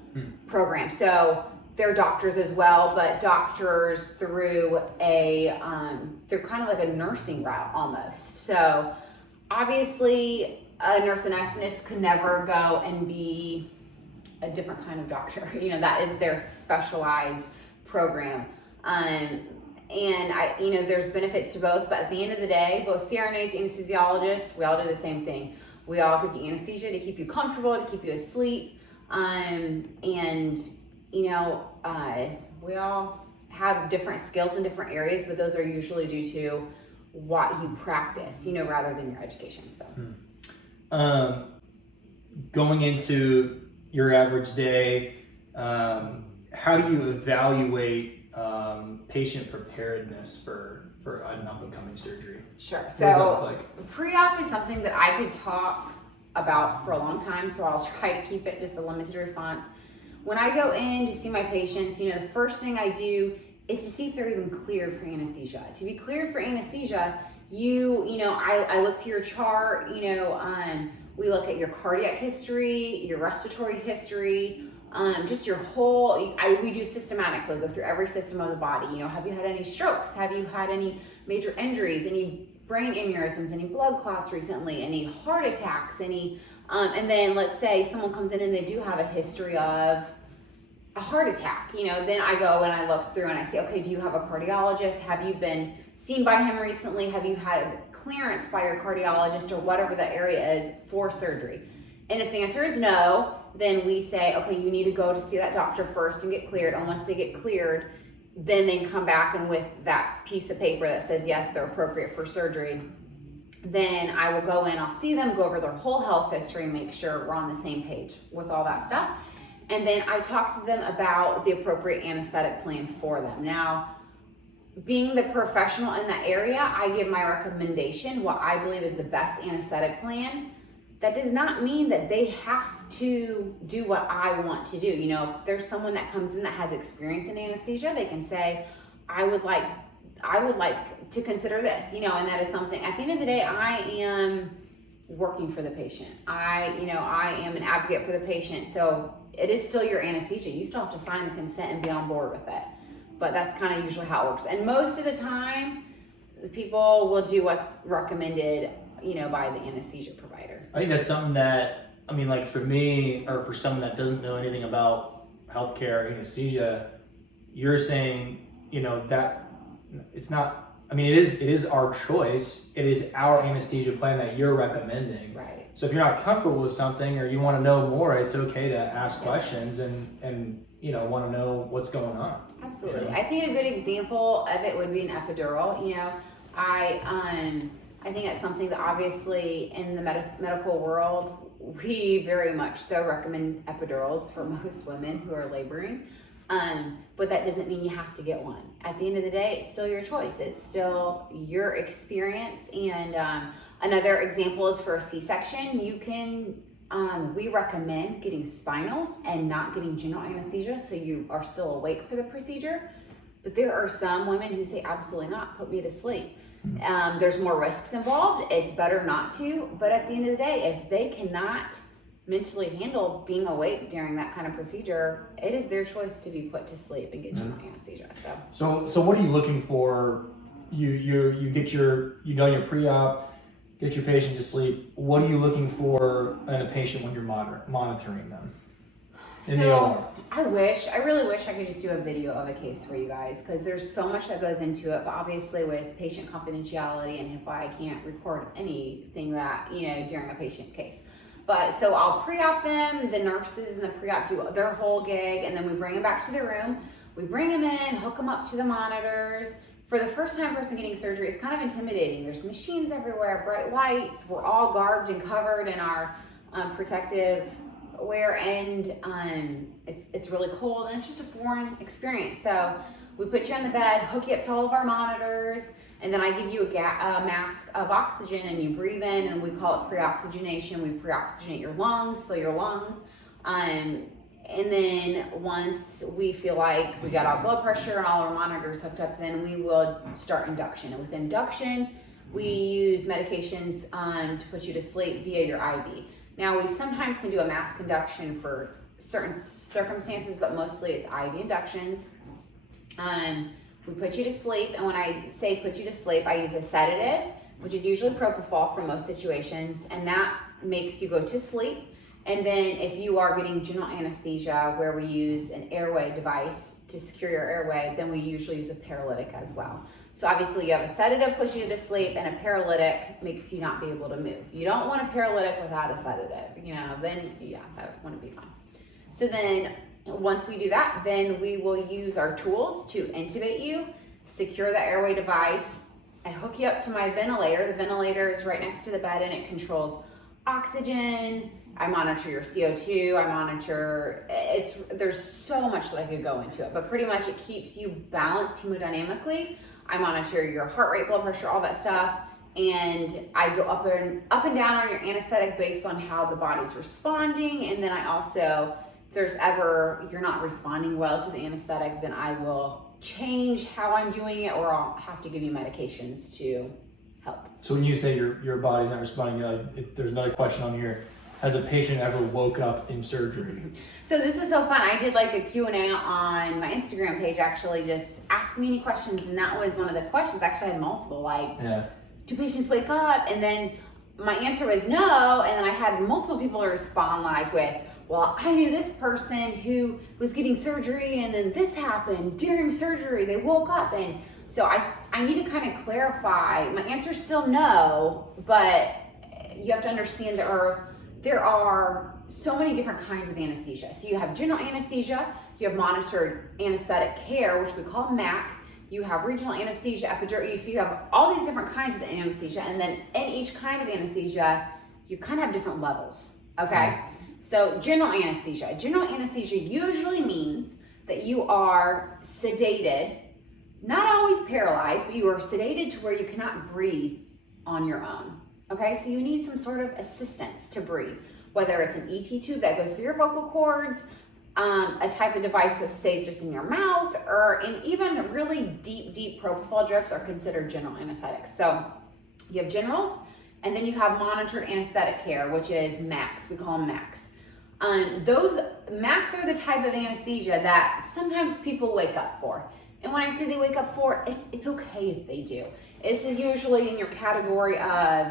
program. So they're doctors as well, but doctors through they're kind of like a nursing route almost. So obviously a nurse anesthetist could never go and be a different kind of doctor. You know, that is their specialized program. And there's benefits to both, but at the end of the day, both CRNAs, anesthesiologists, we all do the same thing. We all give you anesthesia to keep you comfortable, to keep you asleep. We all have different skills in different areas, but those are usually due to what you practice, you know, rather than your education. So. Going into your average day, how do you evaluate patient preparedness for an up-and-coming surgery? Sure. What does that look So like? pre-op is something that I could talk about for a long time, so I'll try to keep it just a limited response. When I go in to see my patients, the first thing I do is to see if they're even cleared for anesthesia. To be cleared for anesthesia, I look through your chart, we look at your cardiac history, your respiratory history, just your whole, we do systematically, go through every system of the body. Have you had any strokes? Have you had any major injuries, any brain aneurysms, any blood clots recently, any heart attacks, and then let's say someone comes in and they do have a history of a heart attack, then I go and I look through and I say, okay, do you have a cardiologist? Have you been seen by him recently? Have you had clearance by your cardiologist or whatever the area is for surgery? And if the answer is no, then we say, okay, you need to go to see that doctor first and get cleared. And once they get cleared, then they come back and with that piece of paper that says, yes, they're appropriate for surgery, then I will go in, I'll see them, go over their whole health history, make sure we're on the same page with all that stuff. And then I talk to them about the appropriate anesthetic plan for them. Now, being the professional in that area, I give my recommendation, what I believe is the best anesthetic plan. That does not mean that they have to do what I want to do. If there's someone that comes in that has experience in anesthesia, they can say, I would like to consider this, and that is something, at the end of the day, I am working for the patient. I am an advocate for the patient. So it is still your anesthesia. You still have to sign the consent and be on board with it. But that's kind of usually how it works. And most of the time, the people will do what's recommended, by the anesthesia provider. I think that's something that, like for me, or for someone that doesn't know anything about healthcare, anesthesia, you're saying, that it's not, it is our choice. It is our anesthesia plan that you're recommending. Right. So if you're not comfortable with something or you want to know more, it's okay to ask questions and want to know what's going on. Absolutely. I think a good example of it would be an epidural. I think that's something that obviously in the medical world, we very much so recommend epidurals for most women who are laboring. But that doesn't mean you have to get one. At the end of the day, it's still your choice. It's still your experience. And another example is for a C-section. You can, we recommend getting spinals and not getting general anesthesia, so you are still awake for the procedure. But there are some women who say, absolutely not, put me to sleep. There's more risks involved. It's better not to. But at the end of the day, if they cannot mentally handle being awake during that kind of procedure, it is their choice to be put to sleep and get general anesthesia. So what are you looking for? You done your pre-op, get your patient to sleep. What are you looking for in a patient when you're monitoring them in the OR? I really wish I could just do a video of a case for you guys, because there's so much that goes into it. But obviously with patient confidentiality and HIPAA, I can't record anything that, during a patient case. But so I'll pre-op them, the nurses and the pre-op do their whole gig, and then we bring them back to the room. We bring them in, hook them up to the monitors. For the first time person getting surgery, it's kind of intimidating. There's machines everywhere, bright lights. We're all garbed and covered in our protective wear, and it's really cold, and it's just a foreign experience. So we put you on the bed, hook you up to all of our monitors, and then I give you a mask of oxygen, and you breathe in, and we call it pre-oxygenation. We pre-oxygenate your lungs, fill your lungs. And then once we feel like we got our blood pressure and all our monitors hooked up, then we will start induction. And with induction, we use medications to put you to sleep via your IV. Now, we sometimes can do a mask induction for certain circumstances, but mostly it's IV inductions. We put you to sleep, and when I say put you to sleep, I use a sedative, which is usually propofol for most situations, and that makes you go to sleep. And then if you are getting general anesthesia, where we use an airway device to secure your airway, then we usually use a paralytic as well. So obviously you have a sedative, puts you to sleep, and a paralytic makes you not be able to move. You don't want a paralytic without a sedative, then that wouldn't be fun. So then once we do that, then we will use our tools to intubate you, secure the airway device. I hook you up to my ventilator. The ventilator is right next to the bed, and it controls oxygen. I monitor your CO2, I monitor, there's so much that I could go into it, but pretty much it keeps you balanced hemodynamically. I monitor your heart rate, blood pressure, all that stuff. And I go up and down on your anesthetic based on how the body's responding. And then I also, if there's ever, you're not responding well to the anesthetic, then I will change how I'm doing it, or I'll have to give you medications to help. So when you say your body's not responding, there's another question on here. Has a patient ever woke up in surgery? So this is so fun. I did like a Q&A on my Instagram page, actually, just ask me any questions. And that was one of the questions. Actually, I had multiple, like, do patients wake up? And then my answer was no. And then I had multiple people respond like with, well, I knew this person who was getting surgery and then this happened during surgery. They woke up. And so I need to kind of clarify. My answer's still no, but you have to understand there are so many different kinds of anesthesia. So you have general anesthesia, you have monitored anesthetic care, which we call MAC, you have regional anesthesia, epidural, so you have all these different kinds of anesthesia, and then in each kind of anesthesia, you kind of have different levels, okay? So general anesthesia usually means that you are sedated, not always paralyzed, but you are sedated to where you cannot breathe on your own. Okay, so you need some sort of assistance to breathe, whether it's an ET tube that goes through your vocal cords, a type of device that stays just in your mouth, and even really deep propofol drips are considered general anesthetics. So you have generals, and then you have monitored anesthetic care, which is MACs. We call them MACs. Those MACs are the type of anesthesia that sometimes people wake up for. And when I say they wake up for, it's okay if they do. This is usually in your category of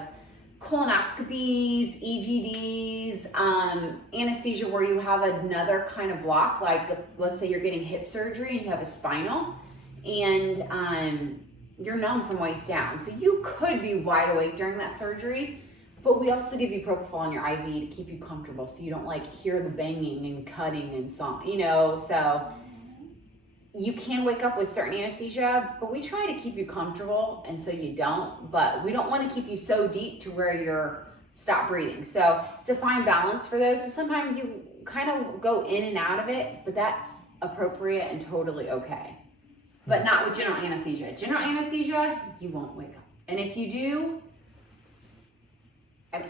colonoscopies, EGDs, anesthesia where you have another kind of block, like let's say you're getting hip surgery and you have a spinal and you're numb from waist down. So you could be wide awake during that surgery, but we also give you propofol in your IV to keep you comfortable so you don't like hear the banging and cutting and so, so you can wake up with certain anesthesia, but we try to keep you comfortable and so you don't, but we don't want to keep you so deep to where you're stop breathing. So it's a fine balance for those. So sometimes you kind of go in and out of it, but that's appropriate and totally okay. But not with general anesthesia. General anesthesia, you won't wake up. And if you do,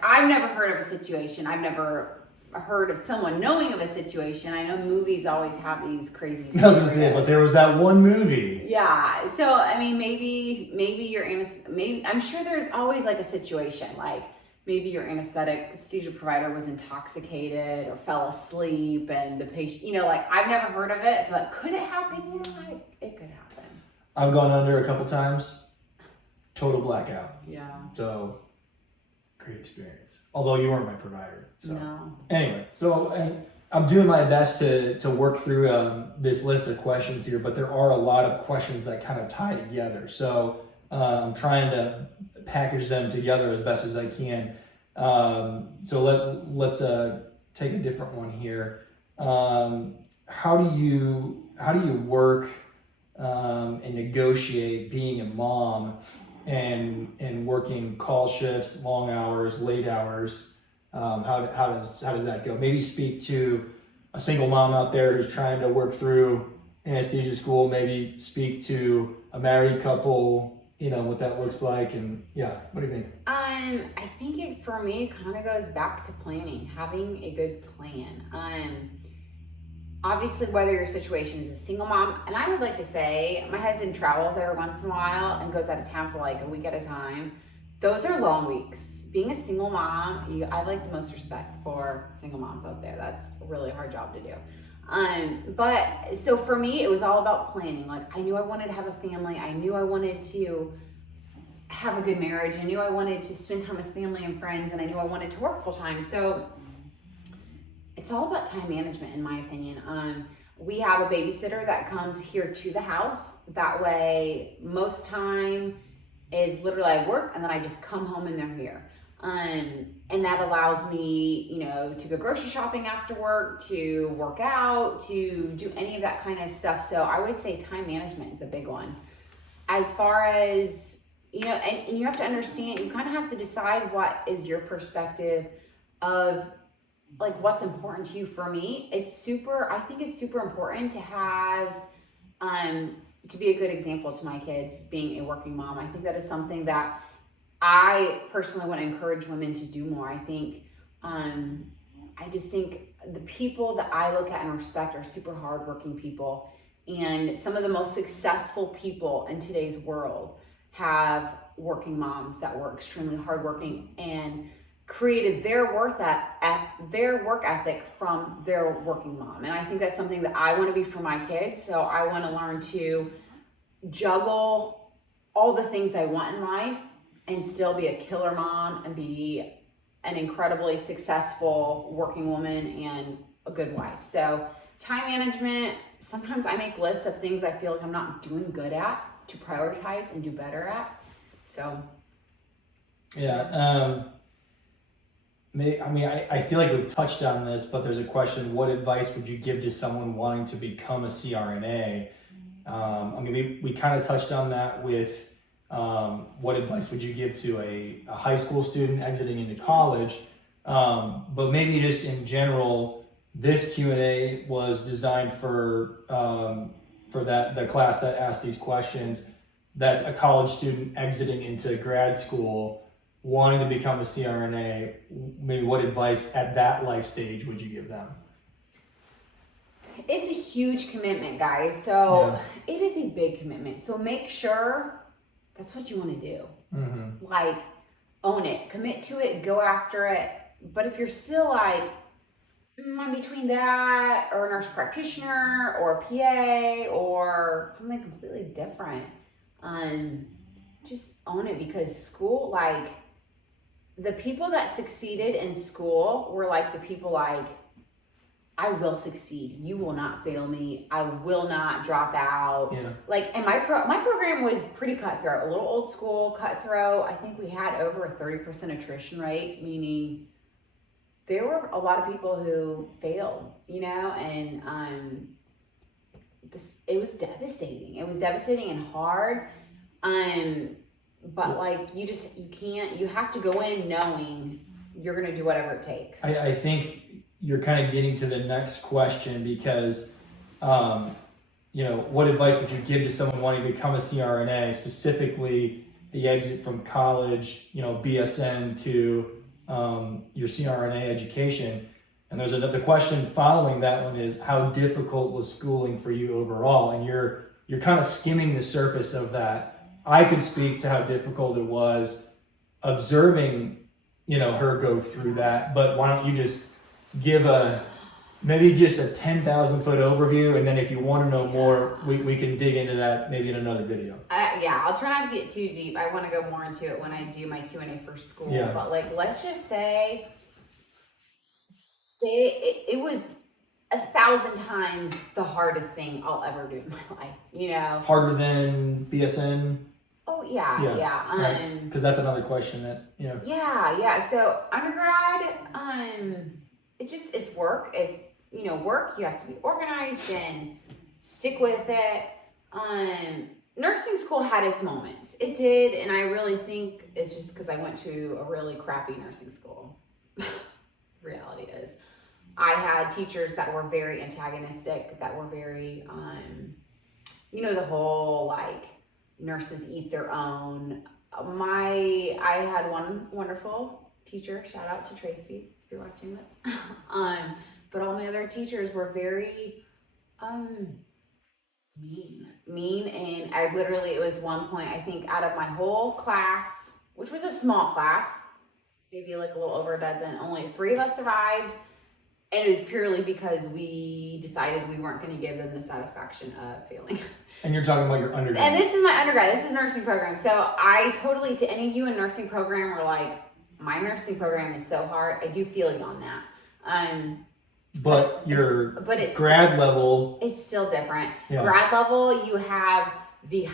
I've never heard of a situation, I've never heard of someone knowing of a situation. I know movies always have these crazy scenarios. I was gonna say, but there was that one movie. Yeah. So I mean, maybe you're I'm sure there's always like a situation, like maybe your anesthesia provider was intoxicated or fell asleep, and the patient, like I've never heard of it, but could it happen? Yeah, it could happen. I've gone under a couple times. Total blackout. Yeah. So. Great experience. Although you weren't my provider. So. No. Anyway, so I'm doing my best to work through this list of questions here, but there are a lot of questions that kind of tie together. So I'm trying to package them together as best as I can. So let's take a different one here. How do you work and negotiate being a mom and working call shifts, long hours, late hours? How does that go? Maybe speak to a single mom out there who's trying to work through anesthesia school. Maybe speak to a married couple, what that looks like. And yeah, what do you think? I think it for me kind of goes back to planning, having a good plan. Obviously, whether your situation is a single mom, and I would like to say my husband travels every once in a while and goes out of town for like a week at a time. Those are long weeks. Being a single mom, I have like the most respect for single moms out there. That's a really hard job to do. But so for me, it was all about planning. Like I knew I wanted to have a family. I knew I wanted to have a good marriage. I knew I wanted to spend time with family and friends, and I knew I wanted to work full time. So it's all about time management, in my opinion. We have a babysitter that comes here to the house. That way, most time is literally I work and then I just come home and they're here. And that allows me, to go grocery shopping after work, to work out, to do any of that kind of stuff. So I would say time management is a big one. As far as, and you have to understand, you kind of have to decide what is your perspective of like what's important to you. For me, I think it's super important to have, to be a good example to my kids, being a working mom. I think that is something that I personally want to encourage women to do more. I think, I just think the people that I look at and respect are super hardworking people. And some of the most successful people in today's world have working moms that were extremely hardworking and created their work ethic from their working mom. And I think that's something that I want to be for my kids. So I want to learn to juggle all the things I want in life and still be a killer mom and be an incredibly successful working woman and a good wife. So time management, sometimes I make lists of things I feel like I'm not doing good at to prioritize and do better at. So yeah, I feel like we've touched on this, but there's a question: what advice would you give to someone wanting to become a CRNA? We kind of touched on that with what advice would you give to a high school student exiting into college? But maybe just in general, this Q&A was designed for the class that asked these questions. That's a college student exiting into grad school, wanting to become a CRNA. Maybe what advice at that life stage would you give them? It's a huge commitment, guys. So It is a big commitment. So make sure that's what you want to do. Mm-hmm. Like, own it, commit to it, go after it. But if you're still like, I'm between that or a nurse practitioner or a PA or something completely different, just own it. Because school, like, the people that succeeded in school were like the people like, I will succeed. You will not fail me. I will not drop out. Yeah. Like, and my program was pretty cutthroat, a little old school, cutthroat. I think we had over a 30% attrition rate, meaning there were a lot of people who failed, and it was devastating. It was devastating and hard. But like, you have to go in knowing you're going to do whatever it takes. I think you're kind of getting to the next question because, what advice would you give to someone wanting to become a CRNA, specifically the exit from college, BSN to your CRNA education? And there's another question following that one is, how difficult was schooling for you overall? And you're kind of skimming the surface of that. I could speak to how difficult it was observing, her go through that, but why don't you just give maybe just a 10,000 foot overview, and then if you want to know more, we can dig into that maybe in another video. I'll try not to get too deep. I want to go more into it when I do my Q&A for school. Yeah. But like, let's just say it was 1,000 times the hardest thing I'll ever do in my life. Harder than BSN? Oh yeah. Because that's another question that Yeah. So undergrad, it's work. It's work. You have to be organized and stick with it. Nursing school had its moments. It did, and I really think it's just because I went to a really crappy nursing school. Reality is, I had teachers that were very antagonistic, that were very, the whole like nurses eat their own. I had one wonderful teacher. Shout out to Tracy if you're watching this. But all my other teachers were very mean, and I literally, it was one point, I think, out of my whole class, which was a small class, maybe like a little over a dozen, only 3 of us survived, and it was purely because we decided we weren't going to give them the satisfaction of failing. And you're talking about your undergrad. And this is my undergrad. This is nursing program. So I totally, to any of you in nursing program, are like, my nursing program is so hard. I do feel you on that. But it's grad level, it's still different. Yeah. Grad level, you have the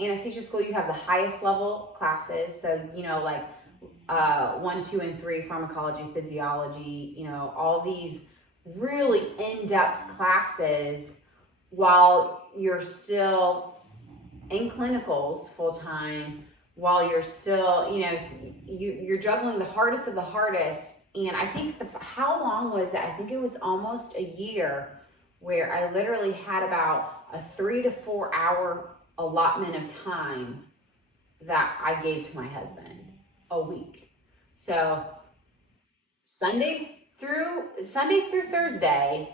anesthesia school, you have the highest level classes. So, like 1, 2, and 3, pharmacology, physiology, all these really in-depth classes while you're still in clinicals full-time, while you're still, you're juggling the hardest of the hardest And I think how long was it? I think it was almost a year where I literally had about a 3 to 4 hour allotment of time that I gave to my husband a week. So Sunday through Thursday,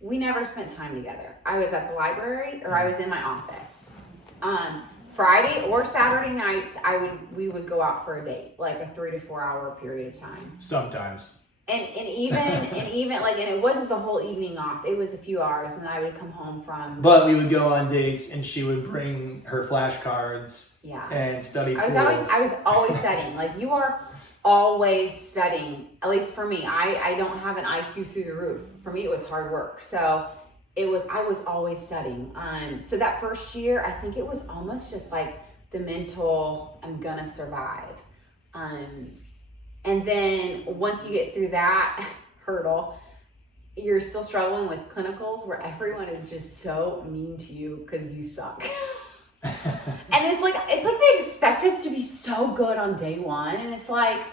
we never spent time together. I was at the library or I was in my office. Friday or Saturday nights, we would go out for a date, like a 3 to 4 hour period of time. Sometimes. And even like, and it wasn't the whole evening off. It was a few hours, and I would come home from. But we would go on dates, and she would bring her flashcards. Yeah. And study tools. I was always studying. Like, you are always studying. At least for me, I don't have an IQ through the roof. For me, it was hard work. So I was always studying. So that first year, I think it was almost just like the mental, I'm gonna survive. And then once you get through that hurdle, you're still struggling with clinicals where everyone is just so mean to you because you suck. And it's like they expect us to be so good on day one, and it's like,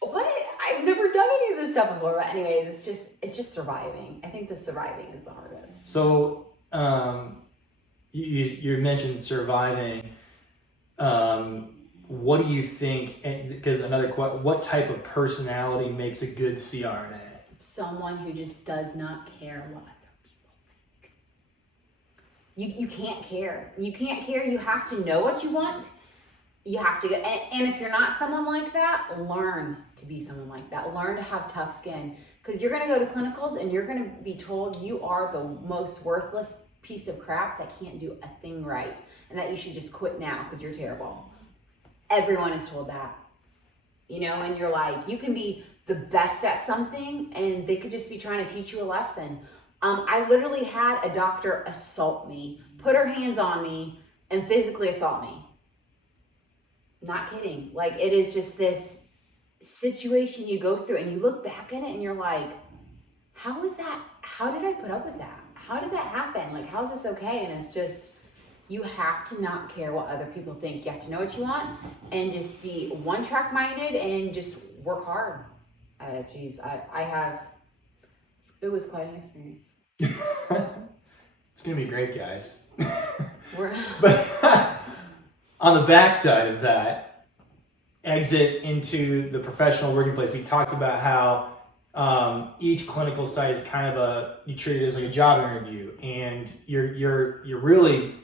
what? I've never done any of this stuff before. But anyways, it's just surviving. I think the surviving is the hardest. So you mentioned surviving. What do you think? Because what type of personality makes a good CRNA? Someone who just does not care what other people think. You can't care. You can't care. You have to know what you want. You have to, and if you're not someone like that, learn to be someone like that. Learn to have tough skin, because you're going to go to clinicals and you're going to be told you are the most worthless piece of crap that can't do a thing right, and that you should just quit now because you're terrible. Everyone is told that, and you're like, you can be the best at something and they could just be trying to teach you a lesson. I literally had a doctor assault me, put her hands on me, and physically assault me. Not kidding. Like, it is just this situation you go through, and you look back at it and you're like, how was that? How did I put up with that? How did that happen? Like, how is this okay? And it's just, you have to not care what other people think. You have to know what you want and just be one-track minded and just work hard. It was quite an experience. It's going to be great, guys. But on the backside of that, exit into the professional working place, we talked about how each clinical site is kind of you treat it as like a job interview, and you're really,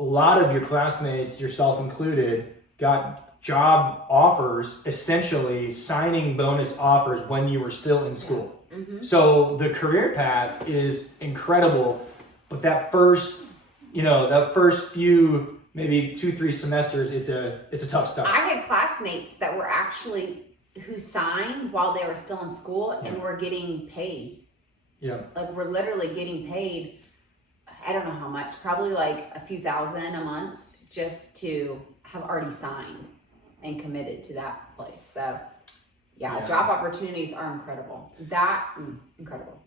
a lot of your classmates, yourself included, got job offers, essentially signing bonus offers when you were still in school. Mm-hmm. So the career path is incredible, but that first few, maybe 2-3 semesters, it's a tough start. I had classmates that were who signed while they were still in school and were getting paid. Yeah. Like, we're literally getting paid, I don't know how much, probably like a few thousand a month just to have already signed and committed to that place. So yeah. Job opportunities are incredible. Incredible.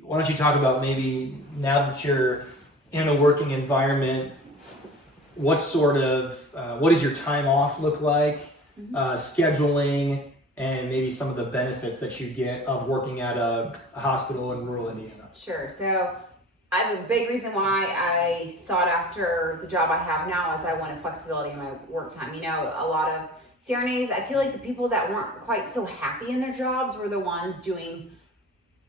Why don't you talk about, maybe now that you're in a working environment, what does your time off look like, scheduling, and maybe some of the benefits that you get of working at a hospital in rural Indiana? Sure. So the big reason why I sought after the job I have now is I wanted flexibility in my work time. A lot of CRNAs, I feel like the people that weren't quite so happy in their jobs were the ones doing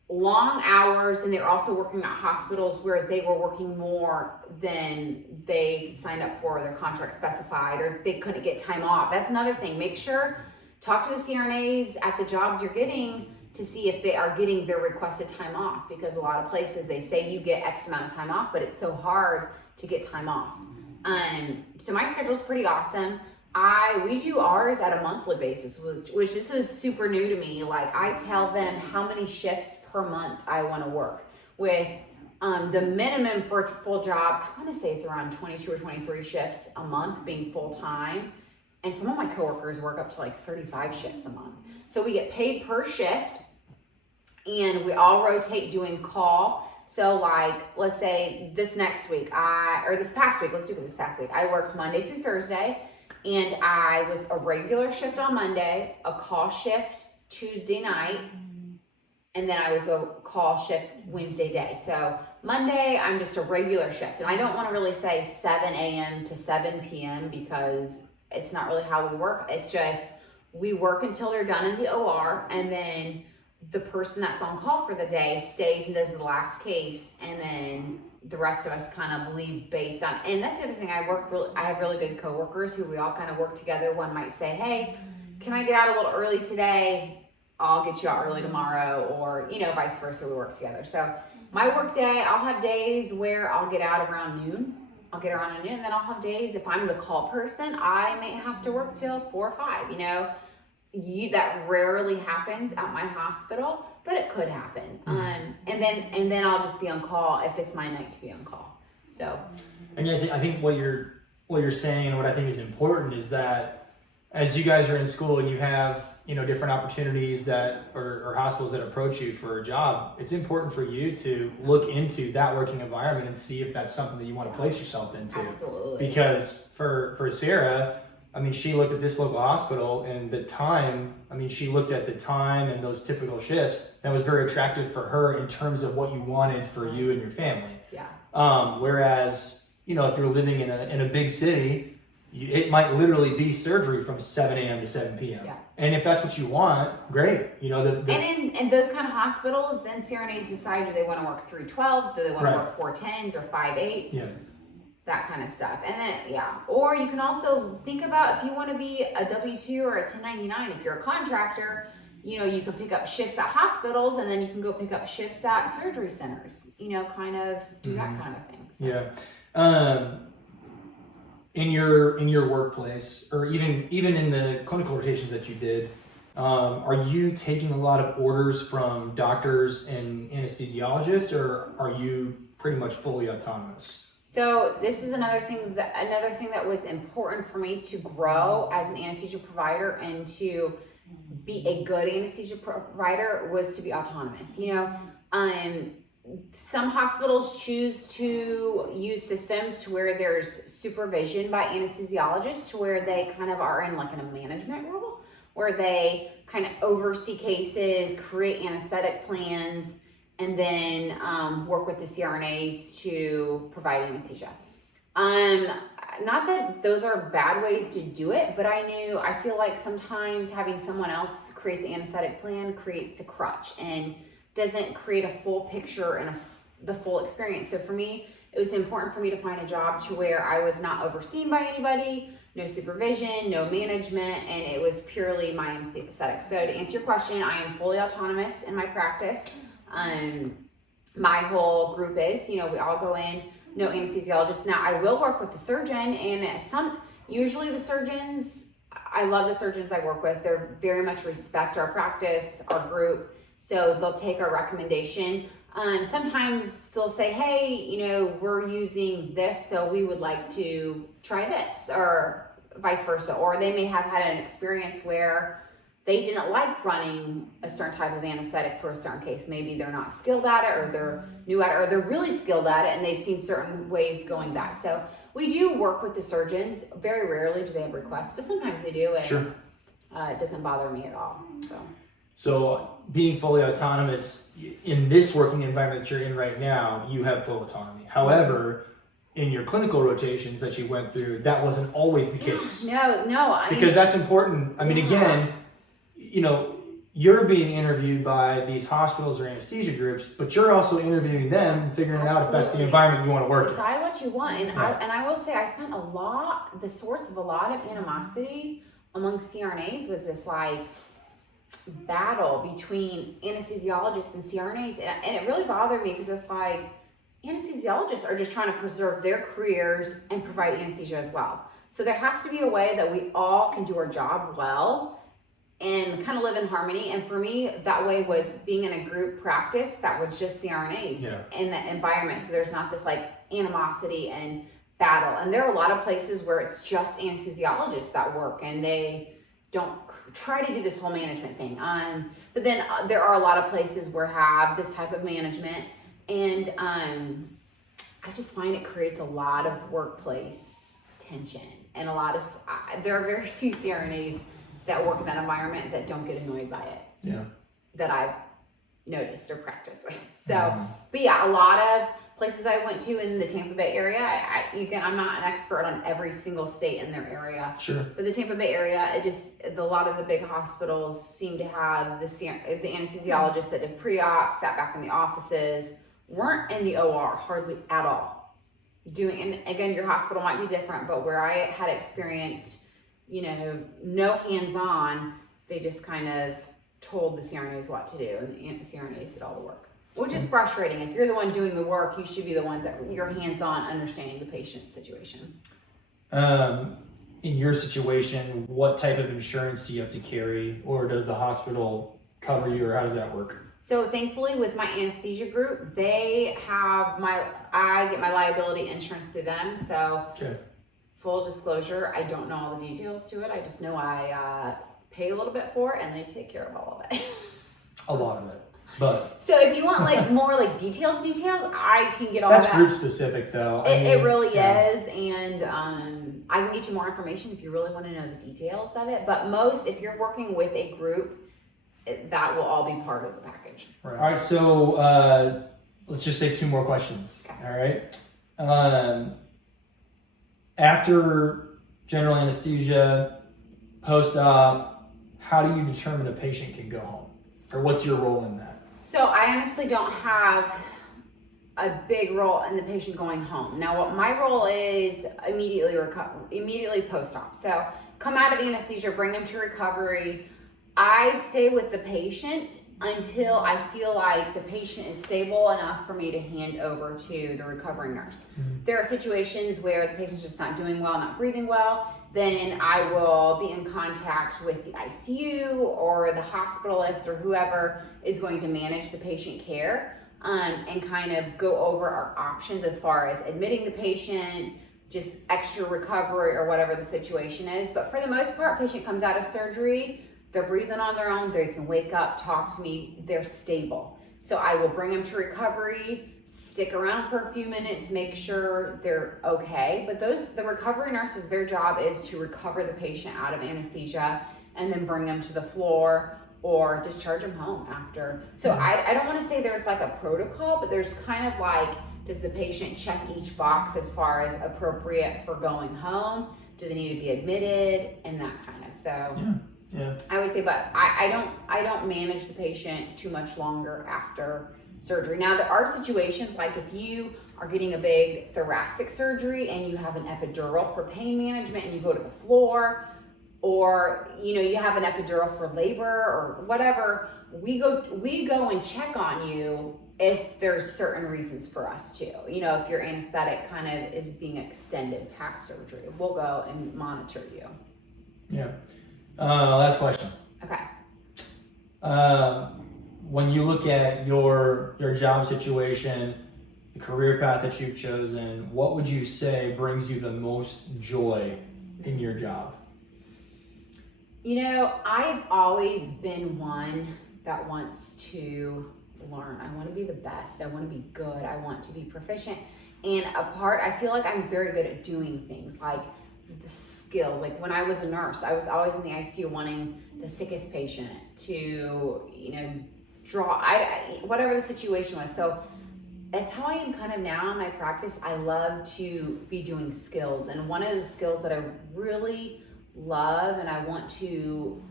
long hours, and they're also working at hospitals where they were working more than they signed up for, their contract specified, or they couldn't get time off. That's another thing. Talk to the CRNAs at the jobs you're getting to see if they are getting their requested time off, because a lot of places they say you get X amount of time off, but it's so hard to get time off. So my schedule's pretty awesome. We do ours at a monthly basis, which this is super new to me. Like, I tell them how many shifts per month I want to work with. The minimum for a full job, I want to say it's around 22 or 23 shifts a month being full time. And some of my coworkers work up to like 35 shifts a month. So we get paid per shift, and we all rotate doing call. So like, let's say this past week, I worked Monday through Thursday, And I was a regular shift on Monday, a call shift Tuesday night, and then I was a call shift Wednesday day. So Monday, I'm just a regular shift. And I don't want to really say 7 a.m. to 7 p.m. because it's not really how we work. It's just we work until they're done in the OR, and then the person that's on call for the day stays and does the last case, and then the rest of us kind of leave based on, and that's the other thing, I have really good coworkers who we all kind of work together. One might say, hey, can I get out a little early today? I'll get you out early tomorrow, or, you know, vice versa, we work together. So my work day, I'll have days where I'll get out around noon. I'll get around at noon, and then I'll have days, if I'm the call person, I may have to work till 4 or 5, you know. That rarely happens at my hospital, but it could happen. And then I'll just be on call if it's my night to be on call. So, and I think what you're saying, and what I think is important, is that as you guys are in school and you have, you know, different opportunities that or hospitals that approach you for a job, it's important for you to look into that working environment and see if that's something that you want to place yourself into. Absolutely. Because for Sarah, I mean, she looked at this local hospital, and the time, I mean, she looked at the time and those typical shifts. That was very attractive for her in terms of what you wanted for you and your family. Yeah. Whereas, you know, if you're living in a big city, it might literally be surgery from 7 a.m. to 7 p.m. Yeah. And if that's what you want, great. You know, and in those kind of hospitals, then CRNAs decide, do they want to work 312s? Do they want to work 410s or 5/8s? Yeah. That kind of stuff. And then, yeah. Or you can also think about if you want to be a W-2 or a 1099, if you're a contractor, you know, you can pick up shifts at hospitals, and then you can go pick up shifts at surgery centers, you know, kind of do that kind of thing. So. Yeah. In your workplace, or even in the clinical rotations that you did, are you taking a lot of orders from doctors and anesthesiologists, or are you pretty much fully autonomous? So this is another thing that was important for me to grow as an anesthesia provider and to be a good anesthesia provider was to be autonomous. You know, some hospitals choose to use systems to where there's supervision by anesthesiologists, to where they kind of are in like in a management role, where they kind of oversee cases, create anesthetic plans, and then work with the CRNAs to provide anesthesia. Not that those are bad ways to do it, but I feel like sometimes having someone else create the anesthetic plan creates a crutch and doesn't create a full picture and the full experience. So for me, it was important for me to find a job to where I was not overseen by anybody, no supervision, no management, and it was purely my anesthetic. So to answer your question, I am fully autonomous in my practice. My whole group is, you know, we all go in, no anesthesiologist. Now I will work with the surgeon, and usually the surgeons, I love the surgeons I work with. They're very much respect our practice, our group. So they'll take our recommendation. Sometimes they'll say, hey, you know, we're using this, so we would like to try this, or vice versa. Or they may have had an experience where they didn't like running a certain type of anesthetic for a certain case. Maybe they're not skilled at it, or they're new at it, or they're really skilled at it and they've seen certain ways going back. So we do work with the surgeons. Very rarely do they have requests, but sometimes they do, and sure. It doesn't bother me at all. So being fully autonomous in this working environment that you're in right now, you have full autonomy. However, in your clinical rotations that you went through, that wasn't always the case. No. Because that's important. I mean, again, you know, you're being interviewed by these hospitals or anesthesia groups, but you're also interviewing them, figuring out if that's the environment you want to work in. Decide what you want. And I will say, I found the source of a lot of animosity among CRNAs was this like battle between anesthesiologists and CRNAs. And it really bothered me because it's like, anesthesiologists are just trying to preserve their careers and provide anesthesia as well. So there has to be a way that we all can do our job well and kind of live in harmony. And for me, that way was being in a group practice that was just CRNAs in that environment. So there's not this like animosity and battle. And there are a lot of places where it's just anesthesiologists that work and they don't try to do this whole management thing. But then there are a lot of places where have this type of management. And I just find it creates a lot of workplace tension and there are very few CRNAs that work in that environment that don't get annoyed by it. Yeah. That I've noticed or practiced with. So, but yeah, a lot of places I went to in the Tampa Bay area, I'm not an expert on every single state in their area. Sure. But the Tampa Bay area, a lot of the big hospitals seem to have the anesthesiologists that did pre-op, sat back in the offices, weren't in the OR hardly at all. And again, your hospital might be different, but where I had experienced, no hands-on, they just kind of told the CRNAs what to do, and the CRNAs did all the work, which is frustrating. If you're the one doing the work, you should be the ones that you're hands-on understanding the patient's situation. In your situation, what type of insurance do you have to carry, or does the hospital cover you, or how does that work? So thankfully with my anesthesia group, I get my liability insurance through them. So full disclosure, I don't know all the details to it. I just know I pay a little bit for it and they take care of all of it. A lot of it. But so if you want more details, I can get all that's that. group specific though. It really is. And I can get you more information if you really want to know the details of it. But if you're working with a group, that will all be part of the package. Right. All right. So let's just say 2 more questions. Okay. All right. After general anesthesia, post-op, how do you determine a patient can go home? Or what's your role in that? So I honestly don't have a big role in the patient going home. Now what my role is immediately post-op. So come out of anesthesia, bring them to recovery. I stay with the patient until I feel like the patient is stable enough for me to hand over to the recovering nurse. Mm-hmm. There are situations where the patient's just not doing well, not breathing well. Then I will be in contact with the ICU or the hospitalist or whoever is going to manage the patient care, and kind of go over our options as far as admitting the patient, just extra recovery or whatever the situation is. But for the most part, patient comes out of surgery, they're breathing on their own, they can wake up, talk to me, they're stable. So I will bring them to recovery, stick around for a few minutes, make sure they're okay. But the recovery nurses, their job is to recover the patient out of anesthesia and then bring them to the floor or discharge them home after. So I don't want to say there's a protocol, but there's kind of does the patient check each box as far as appropriate for going home? Do they need to be admitted? And that kind of, so. Yeah. I would say, but I don't manage the patient too much longer after surgery. Now there are situations like if you are getting a big thoracic surgery and you have an epidural for pain management and you go to the floor, or you have an epidural for labor or whatever, we go and check on you if there's certain reasons for us to. If your anesthetic kind of is being extended past surgery, we'll go and monitor you. Yeah. Last question. Okay. When you look at your job situation, the career path that you've chosen, what would you say brings you the most joy in your job? I've always been one that wants to learn. I want to be the best. I want to be good. I want to be proficient. And I feel like I'm very good at doing things like the skills. Like when I was a nurse, I was always in the ICU wanting the sickest patient to, draw, whatever the situation was. So that's how I am kind of now in my practice. I love to be doing skills. And one of the skills that I really love and I want to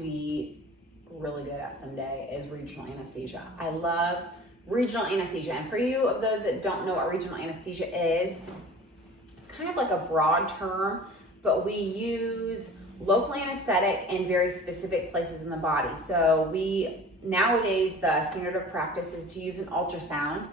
be really good at someday is regional anesthesia. I love regional anesthesia. And for you of those that don't know what regional anesthesia is, kind of like a broad term, but we use local anesthetic in very specific places in the body. So nowadays the standard of practice is to use an ultrasound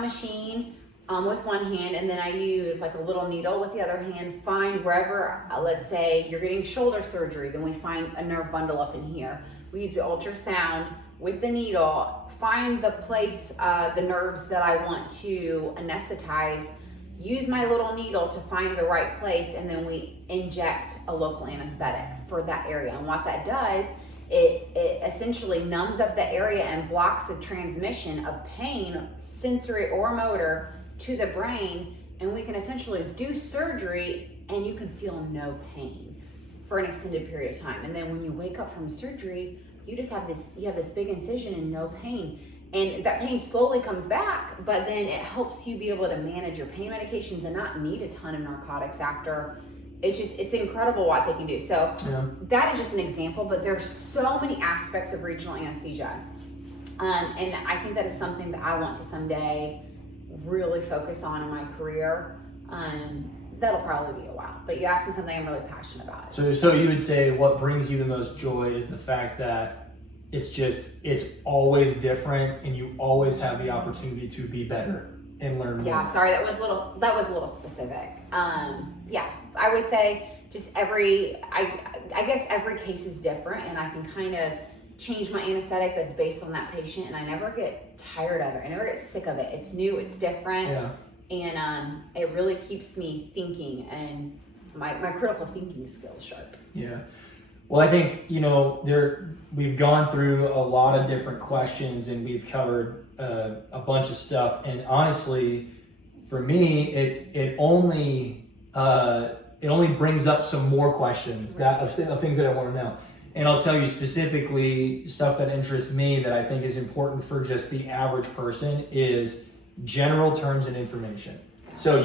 machine with one hand, and then I use a little needle with the other hand, find wherever, let's say you're getting shoulder surgery, then we find a nerve bundle up in here. We use the ultrasound with the needle, find the place, the nerves that I want to anesthetize, use my little needle to find the right place, and then we inject a local anesthetic for that area. And what that does, it essentially numbs up the area and blocks the transmission of pain, sensory or motor, to the brain, and we can essentially do surgery and you can feel no pain for an extended period of time. And then when you wake up from surgery, you have this big incision and no pain. And that pain slowly comes back, but then it helps you be able to manage your pain medications and not need a ton of narcotics after. It's incredible what they can do. So that is just an example, but there's so many aspects of regional anesthesia. And I think that is something that I want to someday really focus on in my career. That'll probably be a while, but you asked me something I'm really passionate about. So you would say what brings you the most joy is the fact that it's always different and you always have the opportunity to be better and learn more. Yeah, sorry, that was a little specific. Yeah, I would say just I guess every case is different, and I can kind of change my anesthetic that's based on that patient, and I never get tired of it. I never get sick of it. It's new, it's different. Yeah. And it really keeps me thinking and my critical thinking skills sharp. Yeah. Well, I think, we've gone through a lot of different questions and we've covered a bunch of stuff. And honestly, for me, it only brings up some more questions of things that I want to know. And I'll tell you specifically stuff that interests me that I think is important for just the average person is general terms and information. So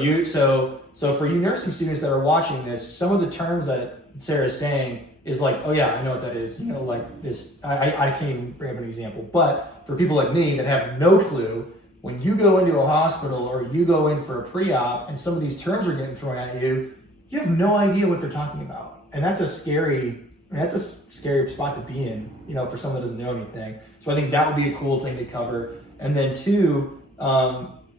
for you nursing students that are watching this, some of the terms that Sarah's saying is like, oh yeah, I know what that is. Like this, I can't even bring up an example. But for people like me that have no clue, when you go into a hospital or you go in for a pre-op and some of these terms are getting thrown at you, you have no idea what they're talking about. And that's a scary spot to be in, for someone that doesn't know anything. So I think that would be a cool thing to cover. And then two,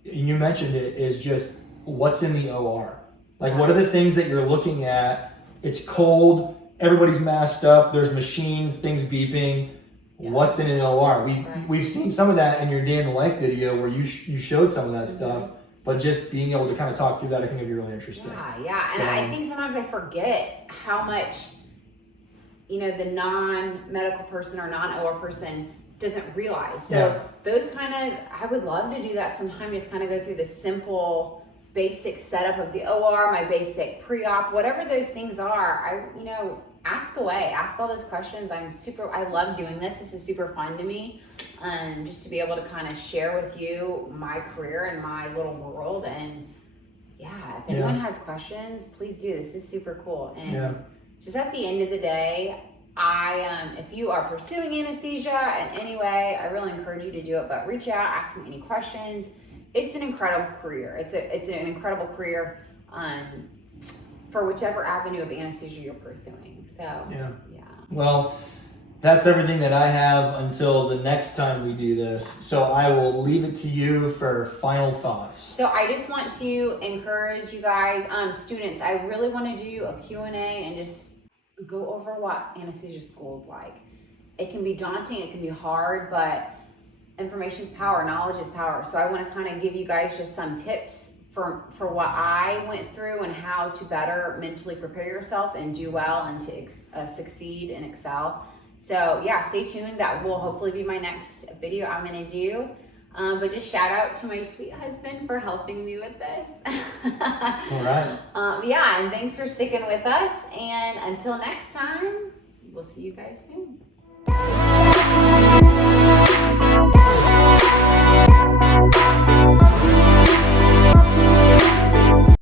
you mentioned it, is just what's in the OR. Like, what are the things that you're looking at? It's cold, everybody's masked up, there's machines, things beeping. Yeah. What's in an OR? We've seen some of that in your day in the life video where you showed some of that stuff, but just being able to kind of talk through that, I think would be really interesting. Yeah. So, and I think sometimes I forget how much, the non-medical person or non-OR person doesn't realize. So those I would love to do that sometime, just kind of go through the simple basic setup of the OR, my basic pre-op, whatever those things are. Ask away, ask all those questions. I love doing this. This is super fun to me. Just to be able to kind of share with you my career and my little world. And if anyone has questions, please do. This is super cool. And just at the end of the day, if you are pursuing anesthesia in any way, I really encourage you to do it, but reach out, ask me any questions. It's an incredible career. It's an incredible career for whichever avenue of anesthesia you're pursuing. So, yeah. Well, that's everything that I have until the next time we do this. So I will leave it to you for final thoughts. So I just want to encourage you guys, students, I really want to do a Q&A and just go over what anesthesia school is like. It can be daunting, it can be hard, but information is power, knowledge is power. So I want to kind of give you guys just some tips for what I went through and how to better mentally prepare yourself and do well and to succeed and excel. So stay tuned. That will hopefully be my next video I'm going to do. But just shout out to my sweet husband for helping me with this. All right. And thanks for sticking with us. And until next time, we'll see you guys soon.